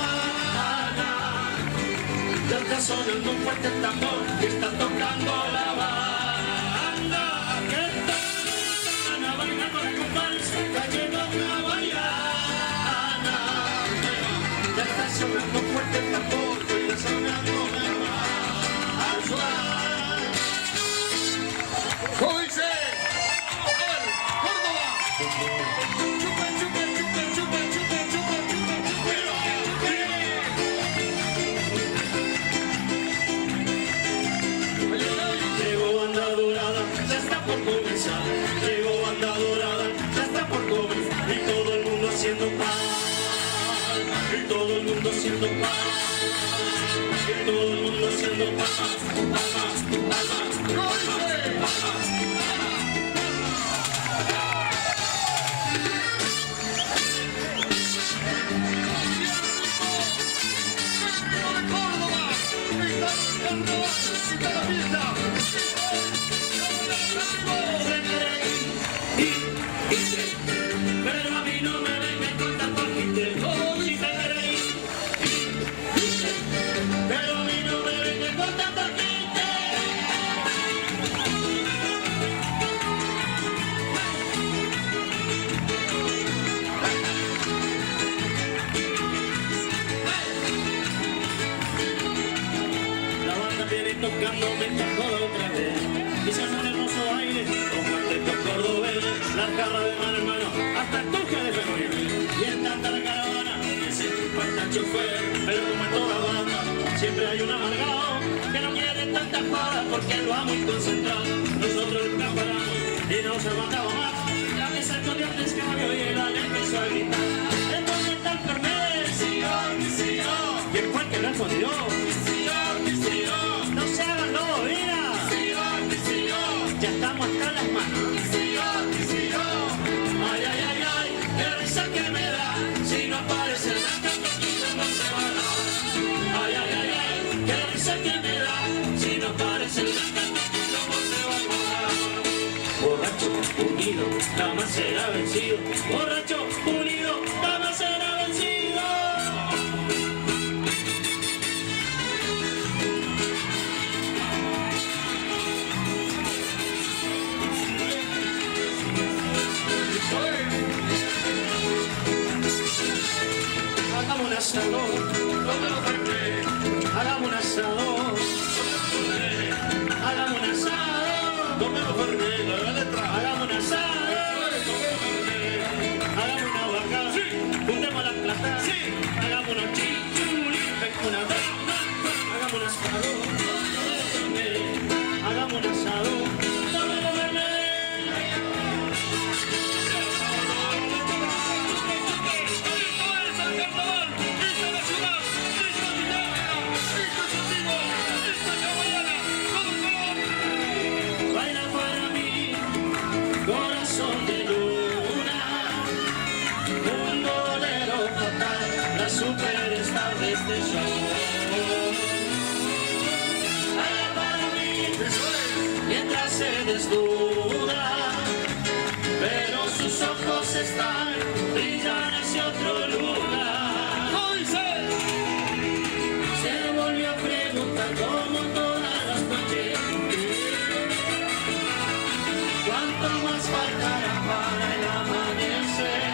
Ya está sonando fuerte el tambor y está tocando la banda. ¿Qué tal? A bailar con la comparsa, ya llegó Hawaiana. Ya está sonando fuerte el tambor. para porque lo amo y concentrado. Nosotros nunca paramos y no se aguantaba más. La mesa con Dios descambió y el aire empezó a gritar. ¿Dónde está el Fernet? ¿Y el cual que lo escondió? No se hagan lobo, mira. Ya estamos hasta las manos. Ay, ay, ay, ay, qué risa que me da. Si no aparece el no se va a dar. Ay, ay, ay, ay, qué risa que me da. Si no aparece el no se va a dar. Borracho, unido, jamás será vencido. Borracho, unido, jamás será vencido. Hagamos un asado, hagamos un asado, hagamos un asado, hagamos un asado, hagamos una vaca, juntemos la plata, hagamos una chichuli, una dama, hagamos un asado, hagamos un asado. Superstar de este show. Baila para mí, mientras se desnuda, pero sus ojos están, brillan hacia otro lugar. Se volvió a preguntar como todas las noches, ¿cuánto más faltará para el amanecer?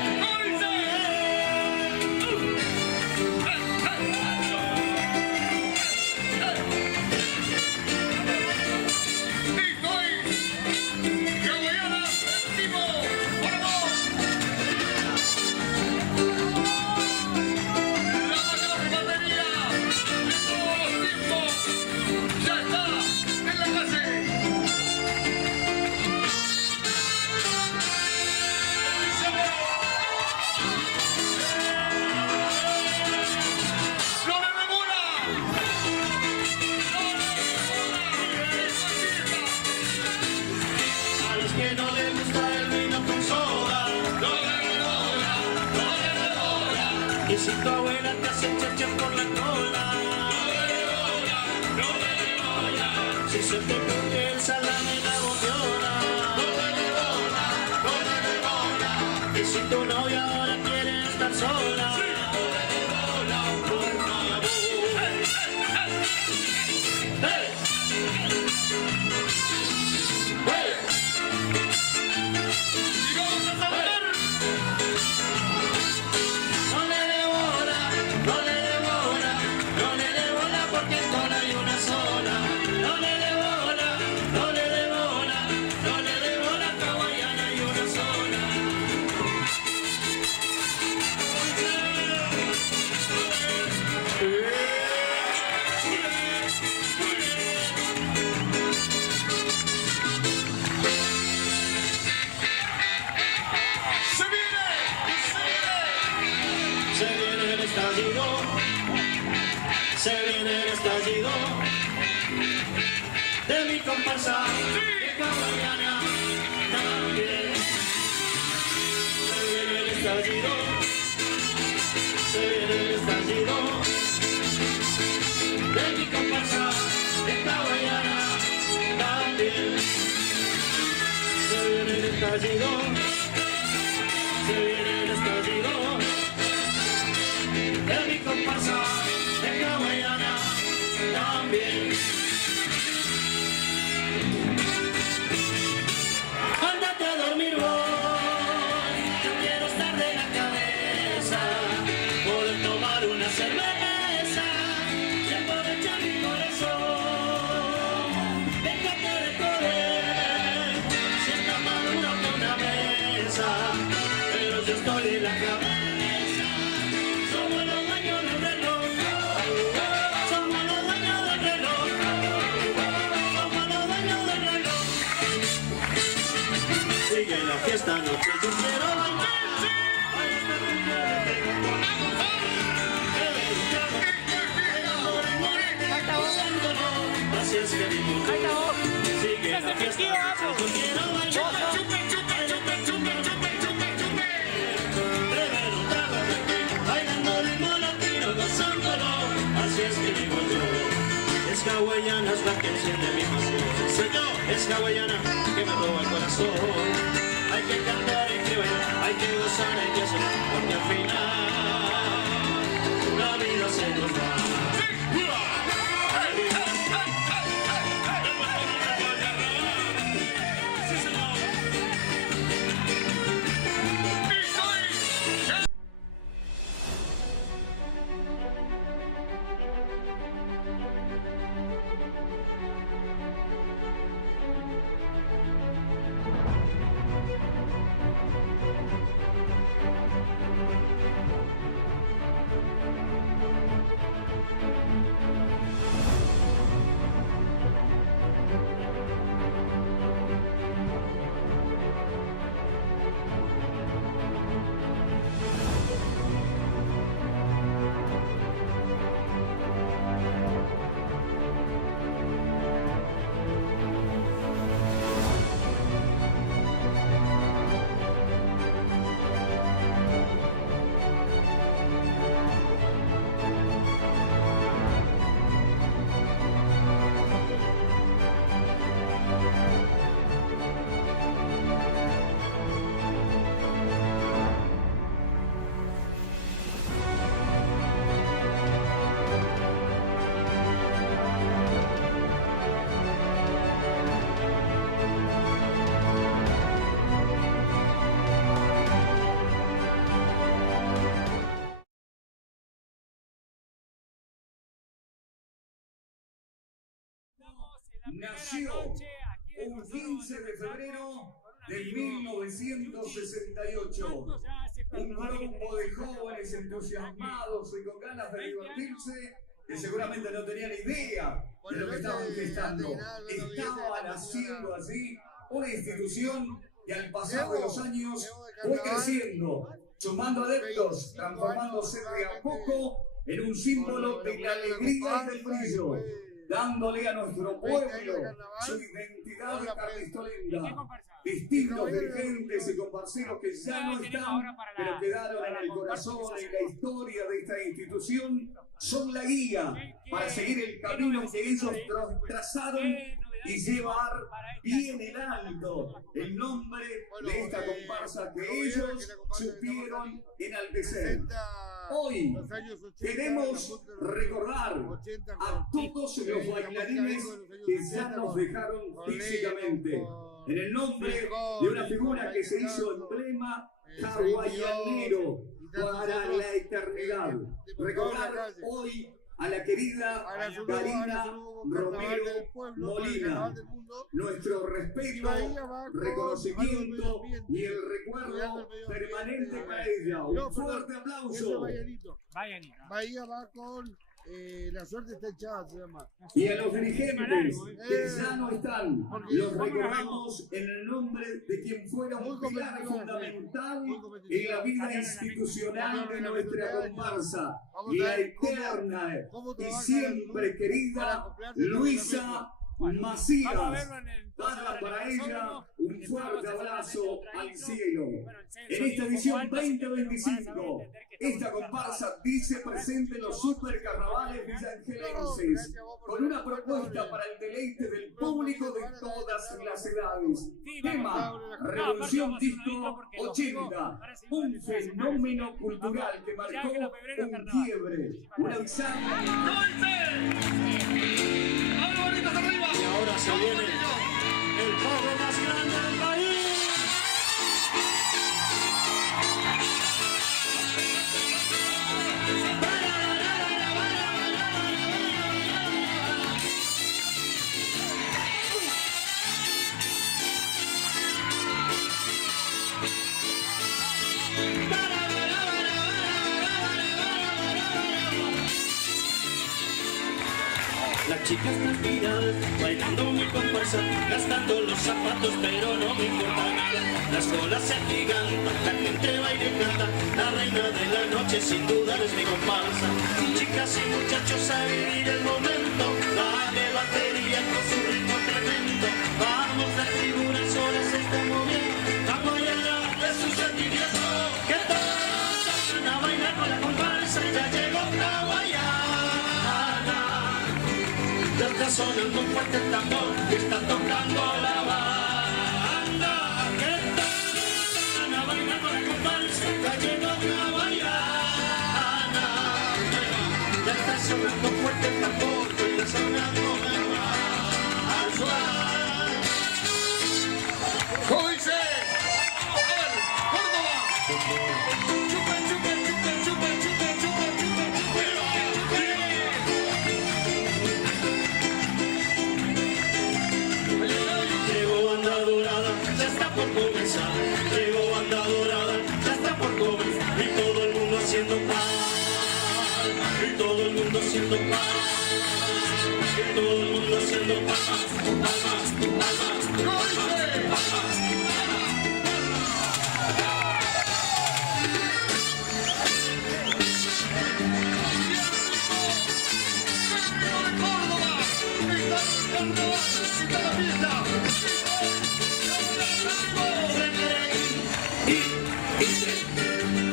Y si tu abuela te hace cheche por la cola, si se te coge el salame y la botiola, y si tu novia ahora quiere estar sola, por favor. Se viene el estallido de mi comparsa de hawaiana también. Se viene el estallido, se viene el estallido de mi comparsa de hawaiana también. Se viene el estallido, se viene el estallido de mi comparsa de hawaiana también. Ándate a dormir hoy, yo quiero estar de la cabeza, poder tomar una cerveza y aprovechar mi corazón. Déjate de correr, si está maduro que una mesa, pero yo estoy en la cabeza. Somos los dueños del reloj, somos los dueños del reloj. sigue la fiesta noche, yo quiero bailar. Así es que mi mujer sigue la fiesta noche, yo quiero bailar. Bailando ritmo latino, gozándolo. Así es que digo yo. Es hawaiana, es la que enciende mi pasión. Soy yo, es hawaiana, que me roba el corazón. Hay que cantar, hay que bailar, hay que gozar, hay que soñar, porque al final la vida se nos va. Nació un 15 de febrero de 1968. Un grupo de jóvenes entusiasmados y con ganas de divertirse que seguramente no tenían idea de lo que estaban gestando. Estaban haciendo así una institución que al pasar de los años fue creciendo, sumando adeptos, transformándose de a poco en un símbolo de la alegría y del brillo, dándole a nuestro pueblo su identidad carlistolenda. Distintos dirigentes y comparceros que ya no están, pero quedaron en el corazón y la historia de esta institución, son la guía para seguir el camino que ellos trazaron y llevar bien en alto el nombre de esta comparsa que ellos supieron enaltecer. Hoy queremos recordar a todos los bailarines que ya nos dejaron físicamente, en el nombre de una figura que se hizo emblema hawaianero para la eternidad. Recordar hoy a la querida Karina Romero Molina. Nuestro respeto, reconocimiento y el recuerdo permanente para ella. Un fuerte aplauso. Bahía va con La Suerte Está Echada, se llama. Y a los dirigentes que ya no están, los recordamos en el nombre de quien fuera un pilar fundamental en la vida institucional de nuestra comparsa, la eterna y siempre querida Luisa Macías. Darla para ella un fuerte abrazo al cielo. En esta edición 2025, esta comparsa dice presente en los supercarnavales villangelenses, con una propuesta para el deleite del público de todas las edades. Tema: Revolución Disco 80, un fenómeno cultural que marcó un quiebre, una bisagra. Y ahora se viene el pogo más grande del país. Las chicas están tiradas, bailando mi comparsa, gastando los zapatos, pero no me importa nada. las colas se agigantan, la gente baila y canta, la reina de la noche sin duda es mi comparsa. Chicas y muchachos a vivir el momento, dale batería con su ritmo tremendo. Vamos, la tribuna sola se está moviendo, vamos allá de su sentimiento. Que todos salgan a bailar con la comparsa, ya llegó Hawaiana. Ya está sonando fuerte el tambor, que está tocando la banda. Que todos salgan a bailar con la comparsa, ya llegó Hawaiana. Ya está sonando fuerte el tambor, que está sonando la banda. ¿Cómo dice? A ver, Córdoba. Chupa, chupa, chupa, chupa, chupa, chupa, chupa, chupa. Llegó banda dorada, ya está por comenzar. Llegó banda dorada, ya está por comenzar. Y todo el mundo haciendo palmas, y todo el mundo haciendo palmas, y todo el mundo haciendo palmas, palmas, palmas, palmas,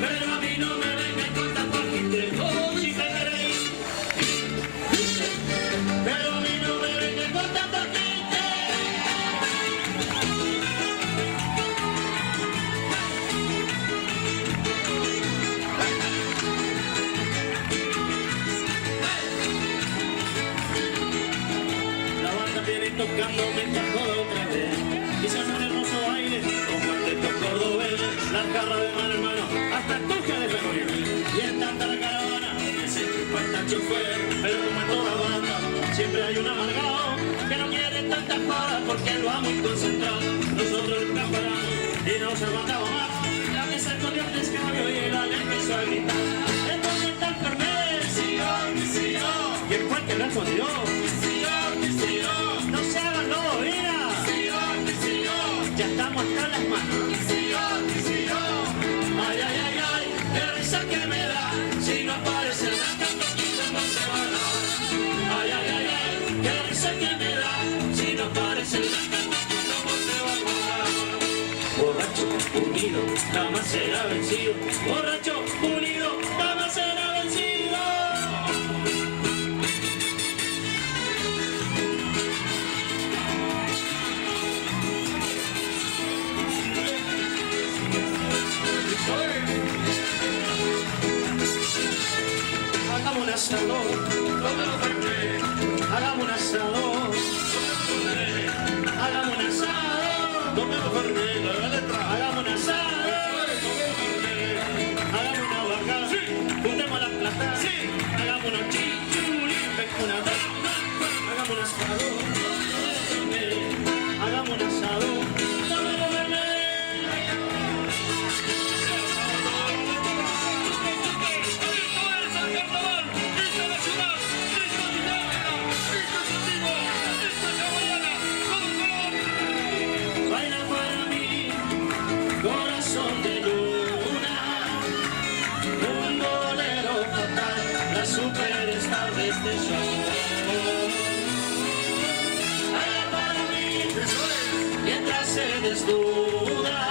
pero a mí no me venga con tanta gente. Oh, si te queréis, pero a mí no me venga con tanta gente. La banda viene tocando mientras joda otra vez. Y se hace un hermoso baile con cuartetos cordobeses. La jarra de mano en mano hasta el toque de febrero. Y es tanta la caravana que se chupa hasta el chofer. Pero como en toda banda siempre hay un amargado que no quiere tanta joda porque lo va muy concentrado. Nosotros nunca paramos y nos aguantamos más. La mesa con Dios descambio y el aire empezó a gritar. ¿En dónde está el Fernet? Sí, yo. ¿Y el cual que respondió? No se hagan lobo, mira. Ya estamos hasta las manos. Ay, ay, ay, ay, qué risa que me da. Si no aparece el cantito no se va a dar. Ay, ay, ay, ay, qué risa que me da. Si no aparece el cantito no se va a dar. Borracho, unido, jamás será vencido. Borracho, unido, jamás será vencido. Hagamos un asado, hagamos un asado, hagamos un asado, tomemos Fernet, hagamos un asado, hagamos una vaca, juntemos las plata, hagamos una chichuli, una dama, hagamos un asado, hagamos un asado, tomemos Fernet. Baila para mí, corazón de luna, un bolero fatal, la superstar de este show. Baila para mí, mientras se desnuda,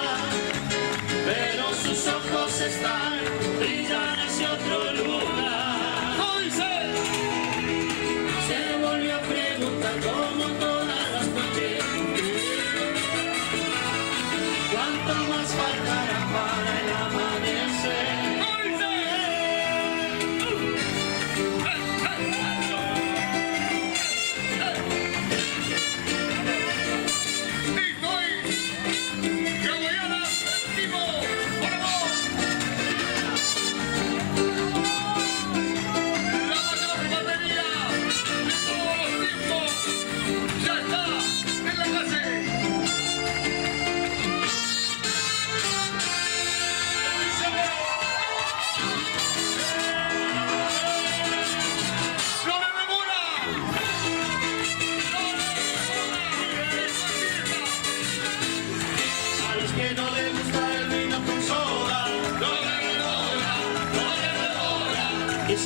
pero sus ojos están, brillan hacia otro lugar. Se volvió a preguntar como todas las noches, ¿cuánto más faltará para el amanecer?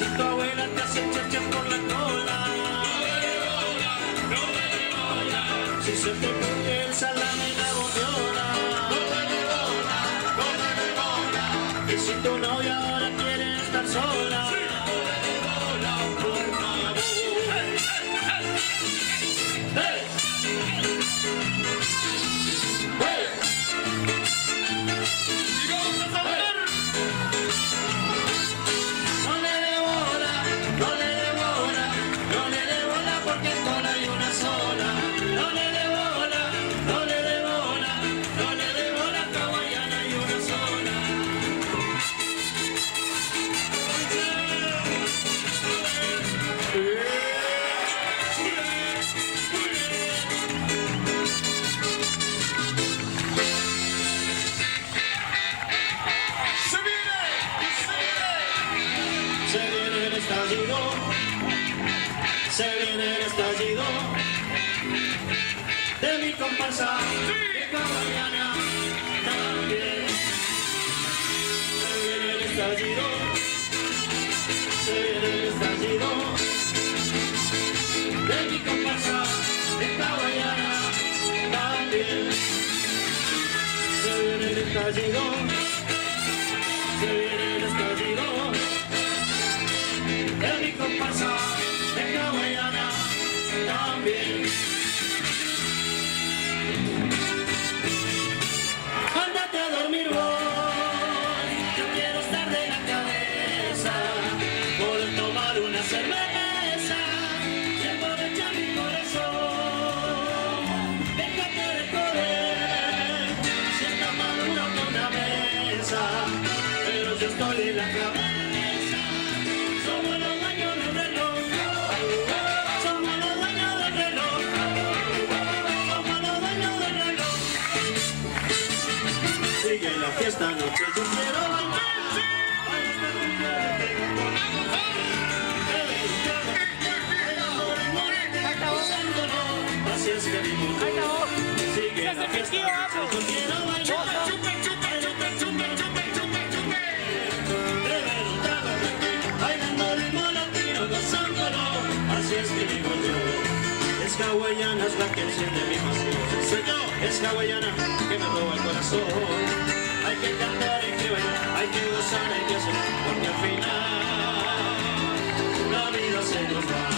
si tu abuela te hace chachas por la cola. Si se te pone el salame y la bondiola. Y si tu novia ahora quiere estar sola. Por favor. ¡Hey! ¡Hey! Y vamos a saber. No le dé bola, no le dé bola, no le dé bola porque solo hay una sola. No le dé bola, no le dé bola, no le dé bola, hawaiana hay una sola. Se viene, Se viene el estallido, se viene el estallido de mi comparsa de hawaiana también. Se viene el estallido, se viene el estallido de mi comparsa de hawaiana también. Se viene el estallido, se viene el estallido de mi comparsa de hawaiana también. Ándate a dormir vos, yo quiero estar de la cabeza, por tomar una cerveza y aprovechar mi corazón. Déjate de joder, si está maduro con la mesa, pero yo estoy en la cabeza. Somos los dueños del reloj, somos los dueños del reloj, somos los dueños del reloj. Sigue la fiesta noche, yo quiero bailar. A esta cumbia le tengo por así es que digo yo. Sigue la fiesta noche, yo quiero bailar. chupe, chupe, chupe, chupe, chupe, chupe, chupe. Beber un trago de aquí, bailando ritmo latino, gozándolo. Así es que digo yo. Es hawaiana, es la que enciende mi pasión. Señor, es hawaiana que me roba el corazón. Hay que cantar, hay que bailar, hay que gozar, hay que hacer, porque al final la vida se nos va.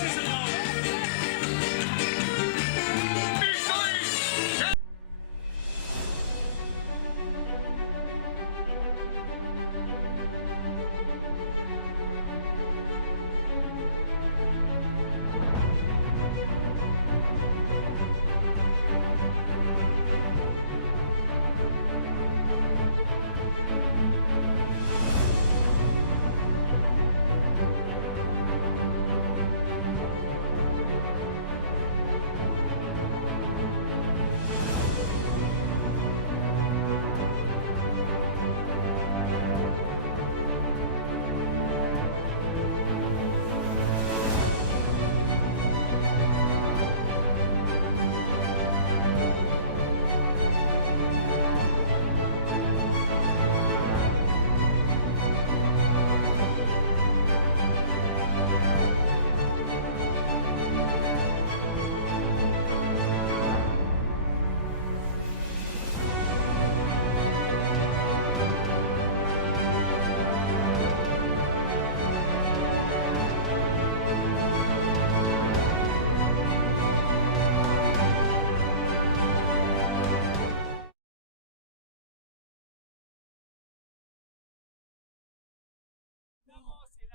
Sí, señor.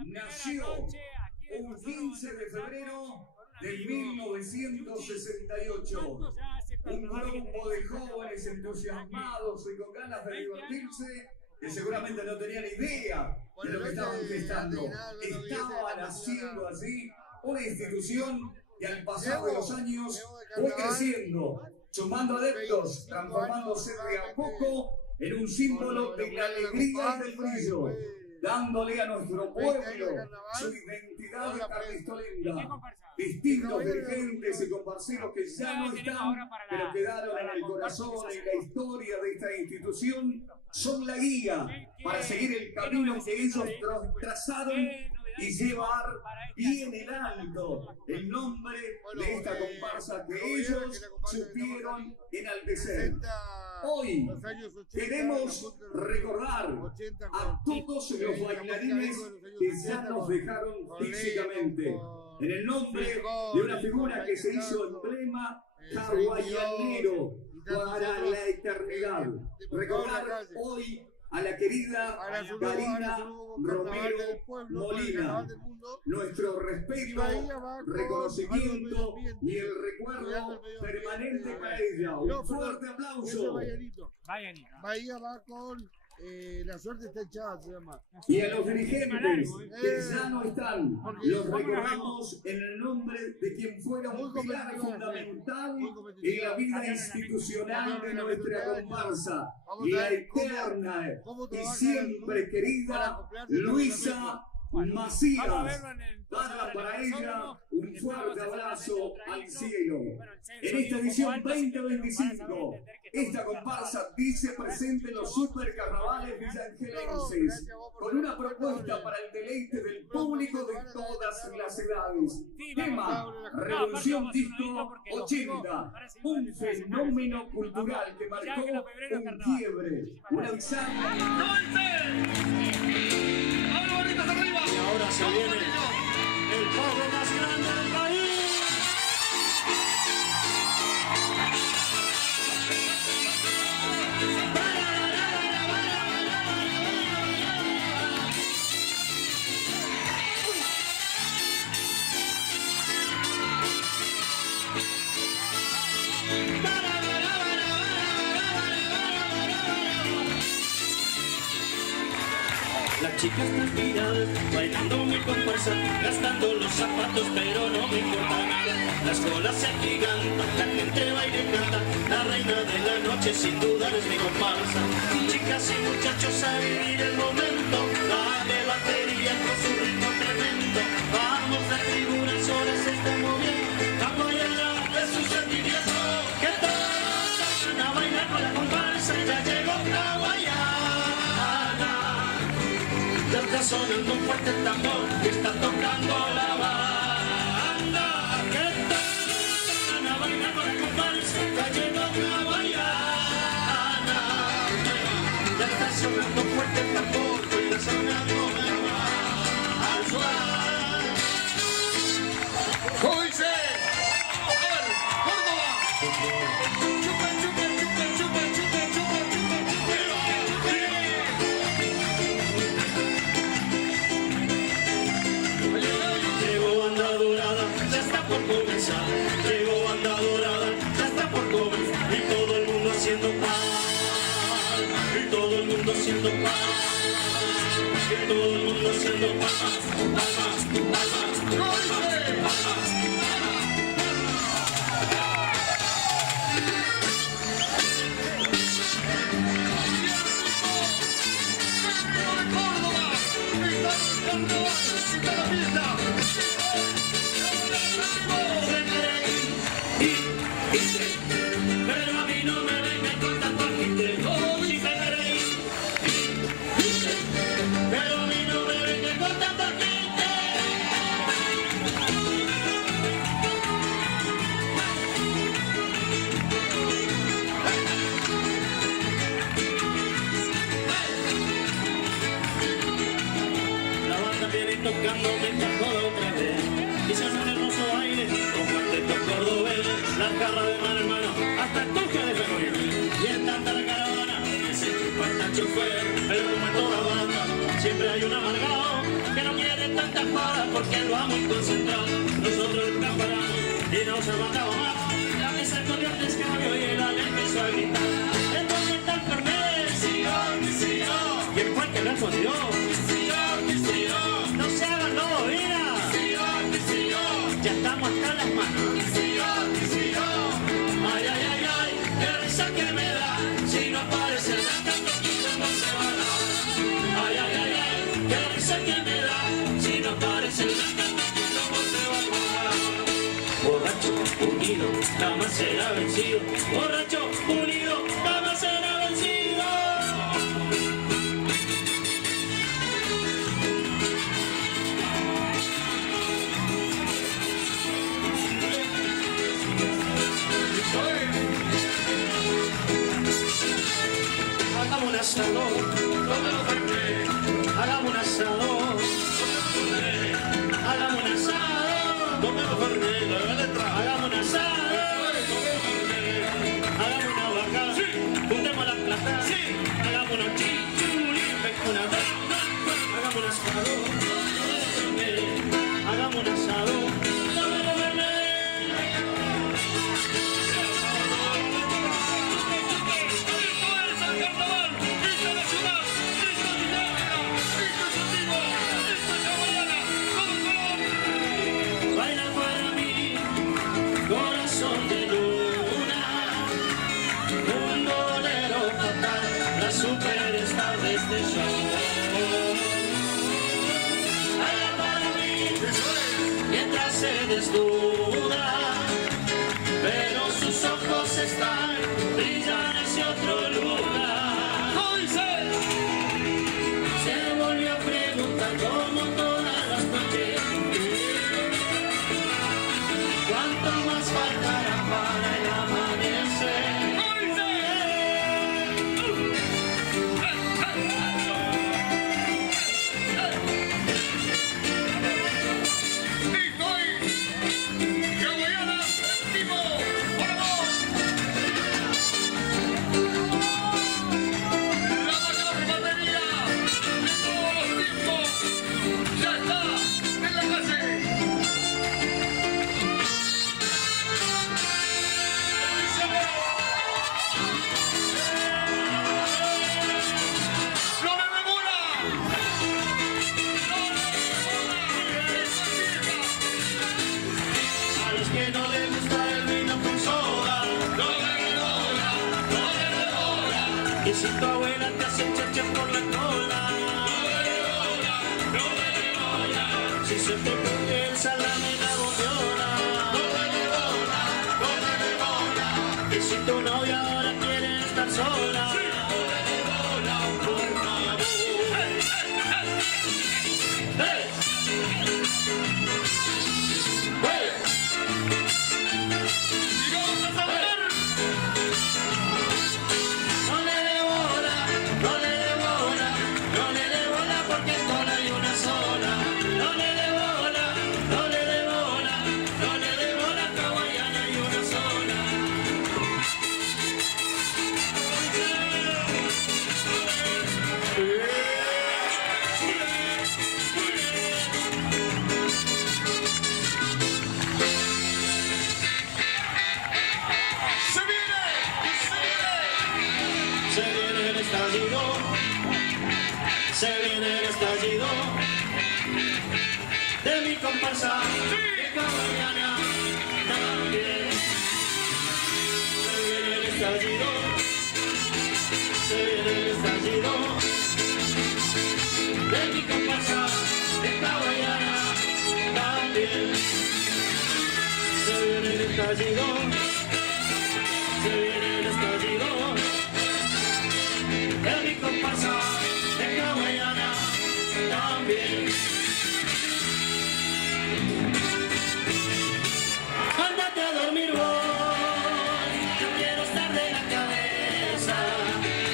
Nació un 15 de febrero de 1968. Un grupo de jóvenes entusiasmados y con ganas de divertirse que seguramente no tenían idea de lo que estaban gestando. Estaban haciendo así una institución que al pasar de los años fue creciendo, sumando adeptos, transformándose de a poco en un símbolo de la alegría y del brillo. dándole a nuestro pueblo su identidad carlistolenda. Distintos dirigentes y comparceros que ya no están, pero quedaron en el corazón, en la historia de esta institución, son la guía para seguir el camino que ellos trazaron y llevar bien en alto el nombre de esta comparsa que ellos supieron enaltecer. Hoy queremos recordar a todos los bailarines que ya nos dejaron físicamente, en el nombre de una figura que se hizo emblema hawaianero para la eternidad. Recordar hoy a la querida Karina Romero Molina. Nuestro respeto, reconocimiento y el recuerdo permanente para ella. Un fuerte aplauso. Bahía va con La Suerte Está Echada, se llama. Y a los dirigentes que ya no están, los recordamos en el nombre de quien fuera un pilar fundamental en la vida institucional de nuestra comparsa, la eterna y siempre querida Luisa Macías. Para ella un fuerte abrazo al cielo. En esta edición 2025, esta comparsa dice presente en los supercarnavales villangelenses, con una propuesta para el deleite del público de todas las edades. Tema: Revolución Disco 80, un fenómeno cultural que marcó un quiebre, una bisagra. Y ahora se viene el pogo más grande del país. Las chicas están tiradas, bailando mi comparsa, gastando los zapatos, pero no me importa nada. Las colas se agigantan, la gente baila y canta, la reina de la noche sin duda es mi comparsa. Chicas y muchachos a vivir el momento, dale batería con su ritmo tremendo. Vamos, la figura sola se está moviendo, vamos allá de su sentimiento. Que todos salgan a bailar con la comparsa, ya llegó Hawaiana. Ya está sonando fuerte el tambor que está tocando la banda. Que tal a bailar con la comparsa, ya llegó Hawaiana. Ya está sonando fuerte el tambor que está sonando la banda. ¿Cómo dice? A ver, Córdoba. Chupa, chupa, chupa, chupa, chupa, chupa, chupa, chupa. Llegó banda dorada, ya está por comenzar. Llegó banda dorada, ya está por comenzar. Y todo el mundo haciendo paz. Y todo el mundo haciendo paz. Y todo el mundo haciendo paz. Palmas, palmas, palmas, palmas. Pero a mí no me vengan con tanto agite. Si te queréis, pero a mí no me vengan con tanto agite. La banda viene tocando mientras joda otra vez. Y se hace un hermoso baile con cuartetos cordobeses. La garra de mano en mano hasta el toque de ferrocarril. Y en tanta la caravana que se chupa hasta el chofer. Pero como en toda banda siempre hay un amargado que no quiere tanta joda porque él va muy concentrado. Nosotros nunca paramos y nos aguantamos más. La mesa corrió el descabio y el ale empezó a gritar: ¿en dónde está el Fernet? Sí, yo. ¿Quién fue el que respondió? Sí, yo. No se hagan lobo, mira. Sí, yo. Ya estamos hasta las manos. Ay, ay, ay, ay, qué risa que me da. Si no aparece el tanto no se va a dar. Ay, ay, ay, ay, qué borracho, unido, jamás será vencido. Borracho, unido, jamás será vencido. Hagamos un asado, hagamos un asado, hagamos un asado, hagamos un asado, hagamos una vaca, juntemos la plata, hagamos una chichuli, una vaca, hagamos un asado, hagamos un asado. Corazón de luna, un bolero fatal, la superstar de este show. Baila para mí, mientras se desnuda, pero sus ojos están, brillan hacia otro lugar. Se volvió a preguntar como todas las noches, ¿cuánto más faltará para el amanecer? Que no le gusta el vino con soda, no le devora, no le devora. Y si tu abuela te hace chacha por la cola, no le devora, no le devora. Si se te pone el salame y la bondiola, no le devora, no le devora. Y si tu novia ahora quiere estar sola, no le devora, por favor. ¡Hey! ¡Hey! Se viene el estallido de mi comparsa de hawaiana también. Se viene el estallido, se viene el estallido de mi comparsa de hawaiana también. Se viene el estallido, se viene el estallido de mi comparsa de hawaiana también. Ándate a dormir vos, yo quiero estar de la cabeza,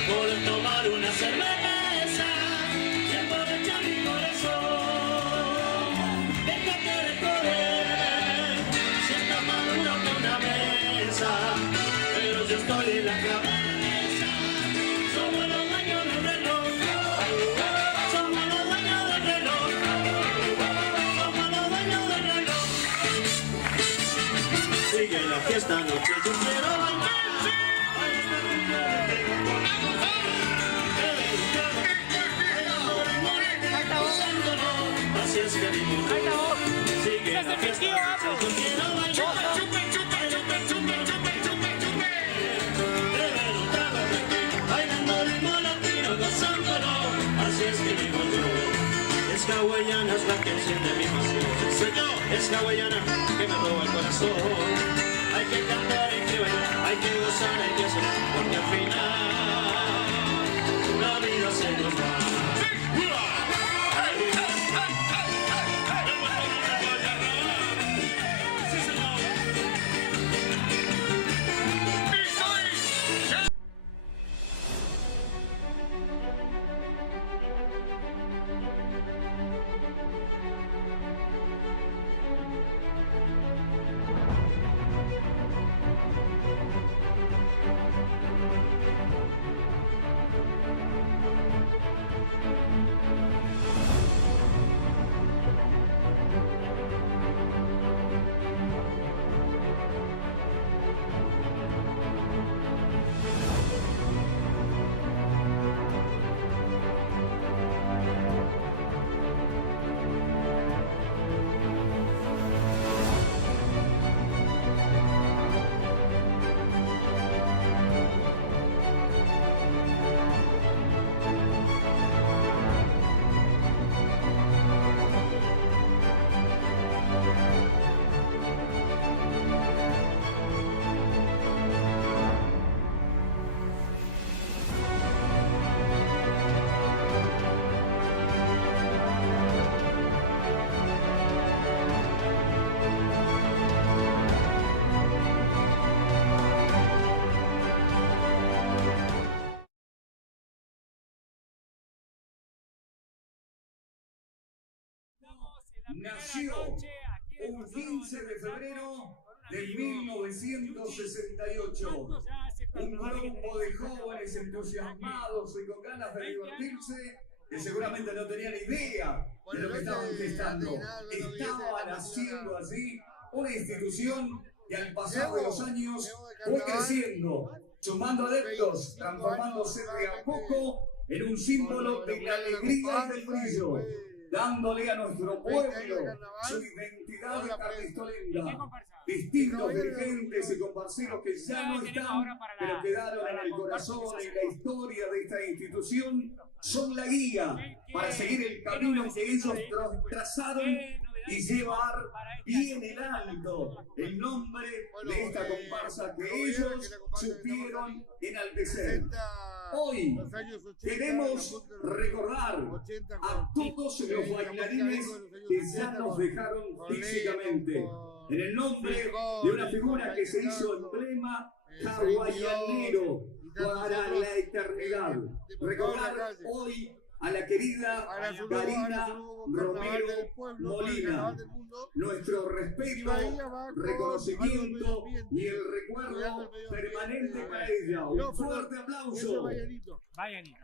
poder tomar una cerveza y emborrachar mi corazón. Déjate de joder, si está maduro que una mesa, pero yo estoy en la cabeza. Somos los dueños del reloj, somos los dueños del reloj, somos los dueños del reloj. Sigue la fiesta noche, yo quiero bailar. Así es que digo, sigue la fiesta noche, yo quiero bailar. Bailando ritmo latino, gozándolo. Así es que digo yo, es hawaiana, es la que enciende mi pasión. Señor, es hawaiana que me roba el corazón. nació un 15 de febrero de 1968. Un grupo de jóvenes entusiasmados y con ganas de divertirse que seguramente no tenían idea de lo que estaban gestando. Estaba naciendo así una institución que al pasar de los años fue creciendo, sumando adeptos, transformándose de a poco en un símbolo de la alegría y del brillo, dándole a nuestro pueblo su identidad carlistolenda. Distintos dirigentes y comparceros que ya no están, pero quedaron en el corazón, en la historia de esta institución, son la guía para seguir el camino que ellos trazaron y llevar bien en alto el nombre de esta comparsa que ellos supieron enaltecer. Hoy queremos recordar a todos los bailarines que ya nos dejaron físicamente, en el nombre de una figura que se hizo emblema hawaianero para la eternidad. Recordar hoy a la querida Karina Romero Molina. Nuestro respeto, reconocimiento y el recuerdo permanente para ella. Un fuerte aplauso.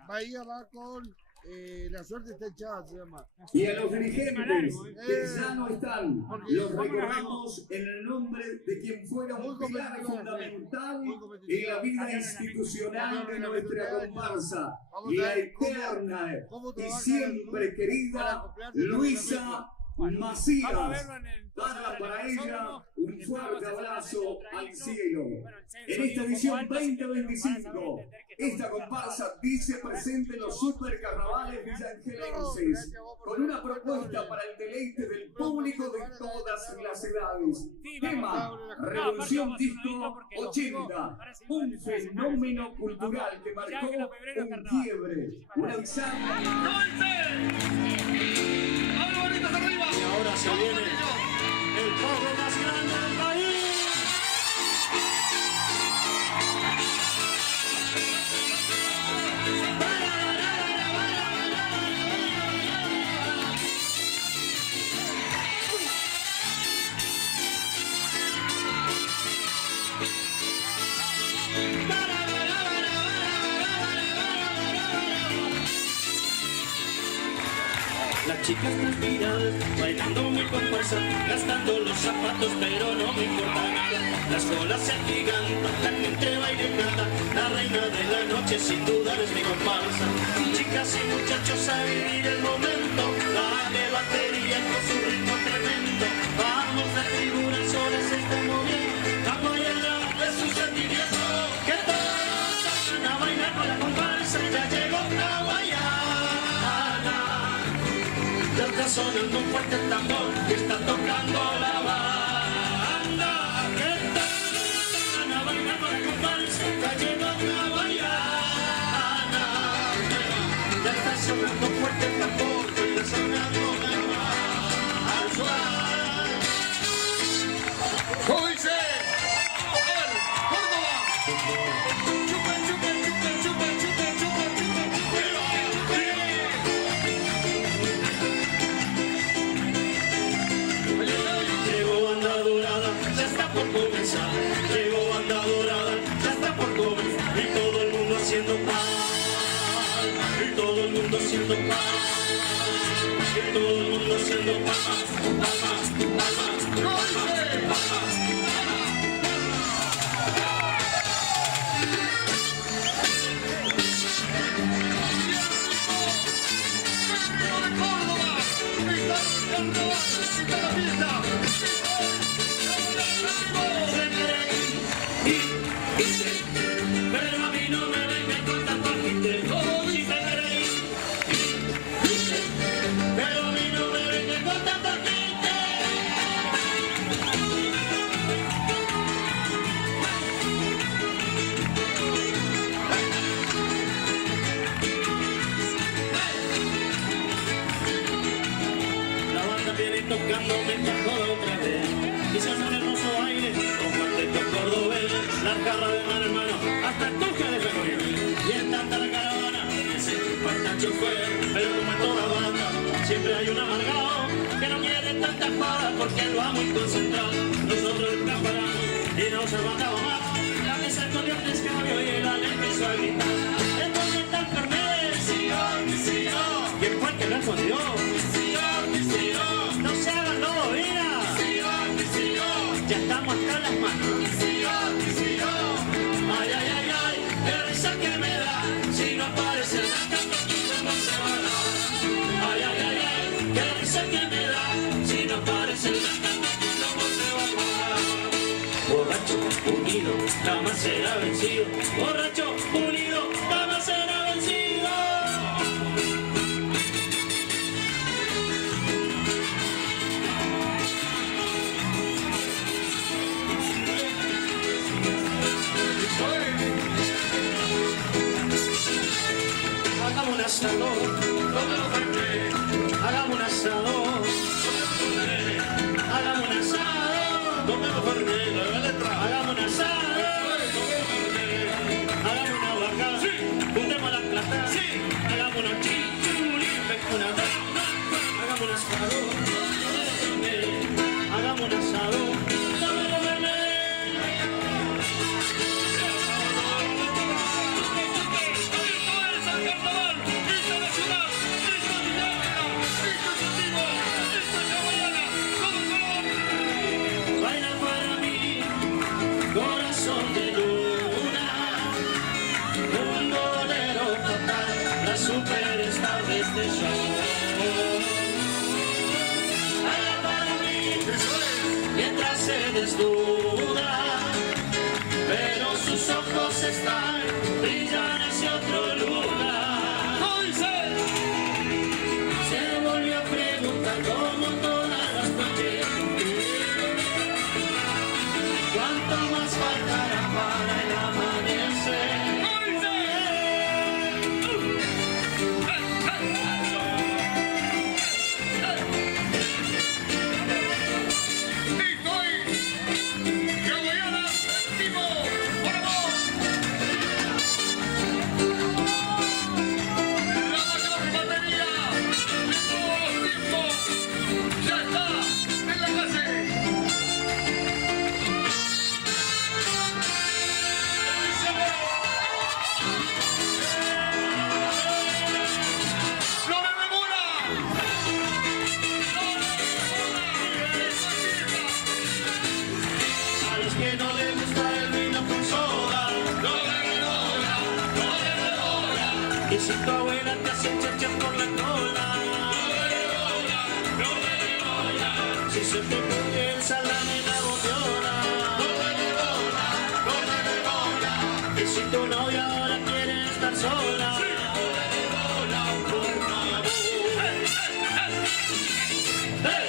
Bahía va con La Suerte Está Echada, se llama. Y a los dirigentes que ya no están, los recordamos en el nombre de quien fuera un pilar fundamental en la vida institucional de nuestra comparsa, la eterna y siempre querida Luisa Macías. Para ella un fuerte abrazo al cielo. En esta edición 2025, esta comparsa dice presente en los supercarnavales villangelenses, con una propuesta para el deleite del público de todas las edades. Tema: Revolución Disco 80, un fenómeno cultural que marcó un quiebre, una bisagra. Y ahora se viene el pogo más grande del país. Las chicas transpiradas, bailando mi comparsa, gastando los zapatos, pero no me importa nada. Las colas se agigantan, la gente baila y canta, la reina de la noche sin duda es mi comparsa. Chicas y muchachos a vivir el momento, la de batería con su ritmo tremendo. Vamos, la figura, el sol se está moviendo, la mañana de su sentimiento. Que todos salgan a bailar con la comparsa, ya llegó la guayana. Ya está sonando fuerte el tambor que está tocando la banda. Que están a bailar con la comparsa, ya llegó la guayana. Ya está sonando fuerte el tambor que está sonando la banda. ¿Cómo dice? A ver, Córdoba. Chupa, chupa, chupa, chupa, chupa, chupa, chupa. Llegó banda dorada, ya está por comenzar. Llegó banda dorada, ya está por comenzar. Y todo el mundo haciendo paz. Y todo el mundo haciendo paz. Y todo el mundo haciendo paz. Palmas, palmas, palmas, palmas. Pero a mí no me vengan con tanto agite. Oh, si te queréis. Pero a mí no me vengan con tanto agite. La banda viene tocando mientras joda otra vez. Y se hace un hermoso baile con cuarteto cordobés. La garra de mano en mano hasta el toque de febrero. Y en tanta la caravana que se falta el chofer. Pero como en toda banda siempre hay un amargado que que no quiere tanta joda porque lo ha muy concentrado. Nosotros nos paramos y nos aguantamos más. La mesa corrió un escabio y el ale empezó a gritar. Entonces está el Fernet, ¿quién fue el que respondió? No se hagan lobo, mira. Ya estamos hasta las manos. Ay, ay, ay, ay, qué risa que me da. Si no aparece el no se va a dar. Ay, ay, ay, ay, qué risa que me da. Si no aparece el no se va a parar. Borracho, unido, jamás será vencido. Borracho, unido, jamás será vencido. Hagamos un asado, hagamos un asado, hagamos un asado, hagamos un asado, hagamos una vaca, juntemos la plata, hagamos una chichuli, hagamos un asado, hagamos un asado. Corazón de luna, un bolero total, la superstar de este show. Baila para mí, mientras se desnuda, pero sus ojos están, brillan hacia otro lugar. Se volvió a preguntar como todas las noches, ¿cuánto más faltará para el amanecer? Que no le gusta el vino con soda, no le bola. Y si tu abuela te hace chachas por la cola, no le bola. Si se te pone el salame en la botella, no le bola. Y si tu novia ahora quiere estar sola, no le bola, por favor. ¡Hey!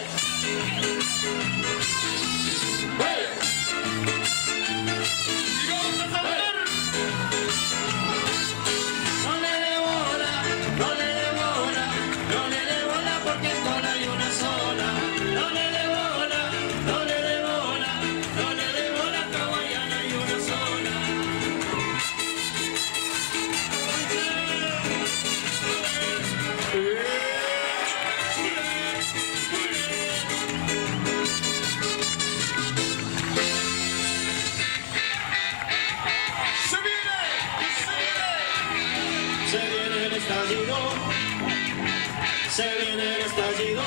Se viene el estallido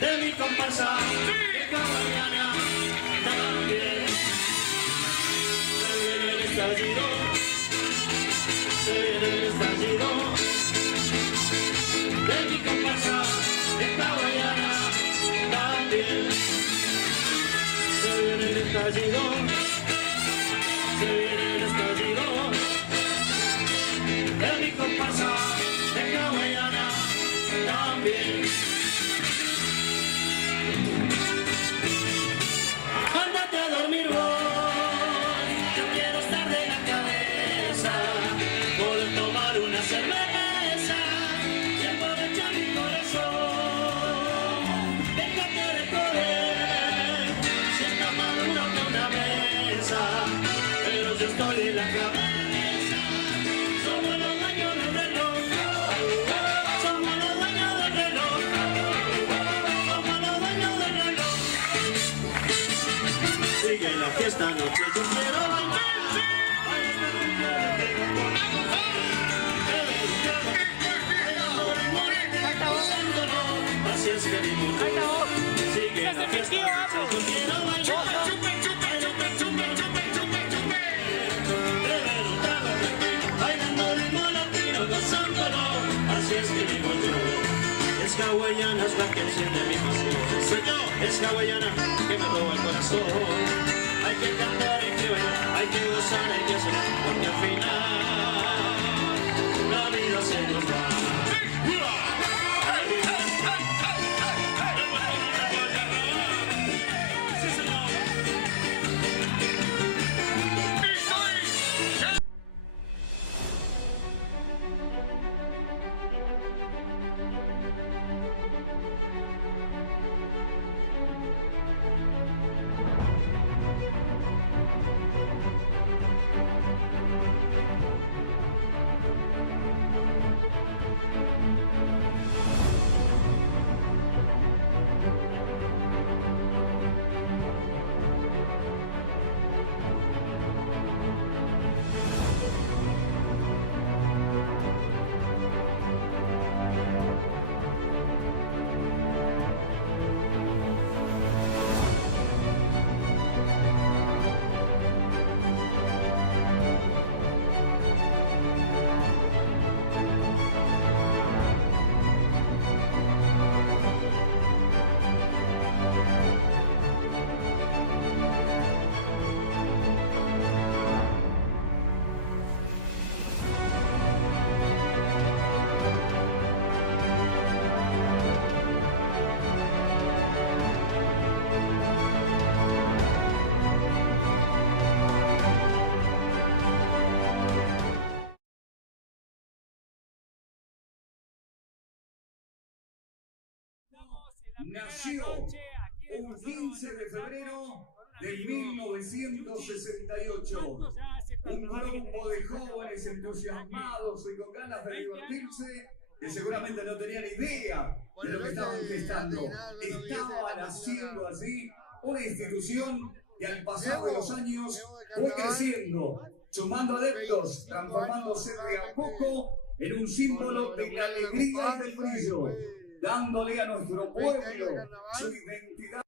de mi comparsa, que mañana también. Se viene el estallido, se viene el estallido de mi comparsa, que mañana también. Se viene el estallido, se viene el estallido de mi comparsa. También. Ándate a dormir hoy, yo quiero estar de la cabeza, poder tomar una cerveza y aprovechar mi corazón. Déjate de correr, si está maduro que una mesa, pero yo estoy sigue la fiesta noche, yo quiero bailar. Así es que mi mujer sigue la fiesta noche, yo quiero bailar. Bailando ritmo latino, gozándolo, así es que vivo yo. Es hawaiana, es la que enciende mi pasión. Es hawaiana que me roba el corazón. Hay que cantar, hay que bailar, hay que gozar, hay que soñar, porque al final la vida se nos va. Nació un 15 de febrero de 1968. Un grupo de jóvenes entusiasmados y con ganas de divertirse que seguramente no tenían idea de lo que estaban gestando. Estaban haciendo así una institución que al pasar de los años fue creciendo, sumando adeptos, transformándose de a poco en un símbolo de la alegría y del brillo, dándole a nuestro pueblo su identidad.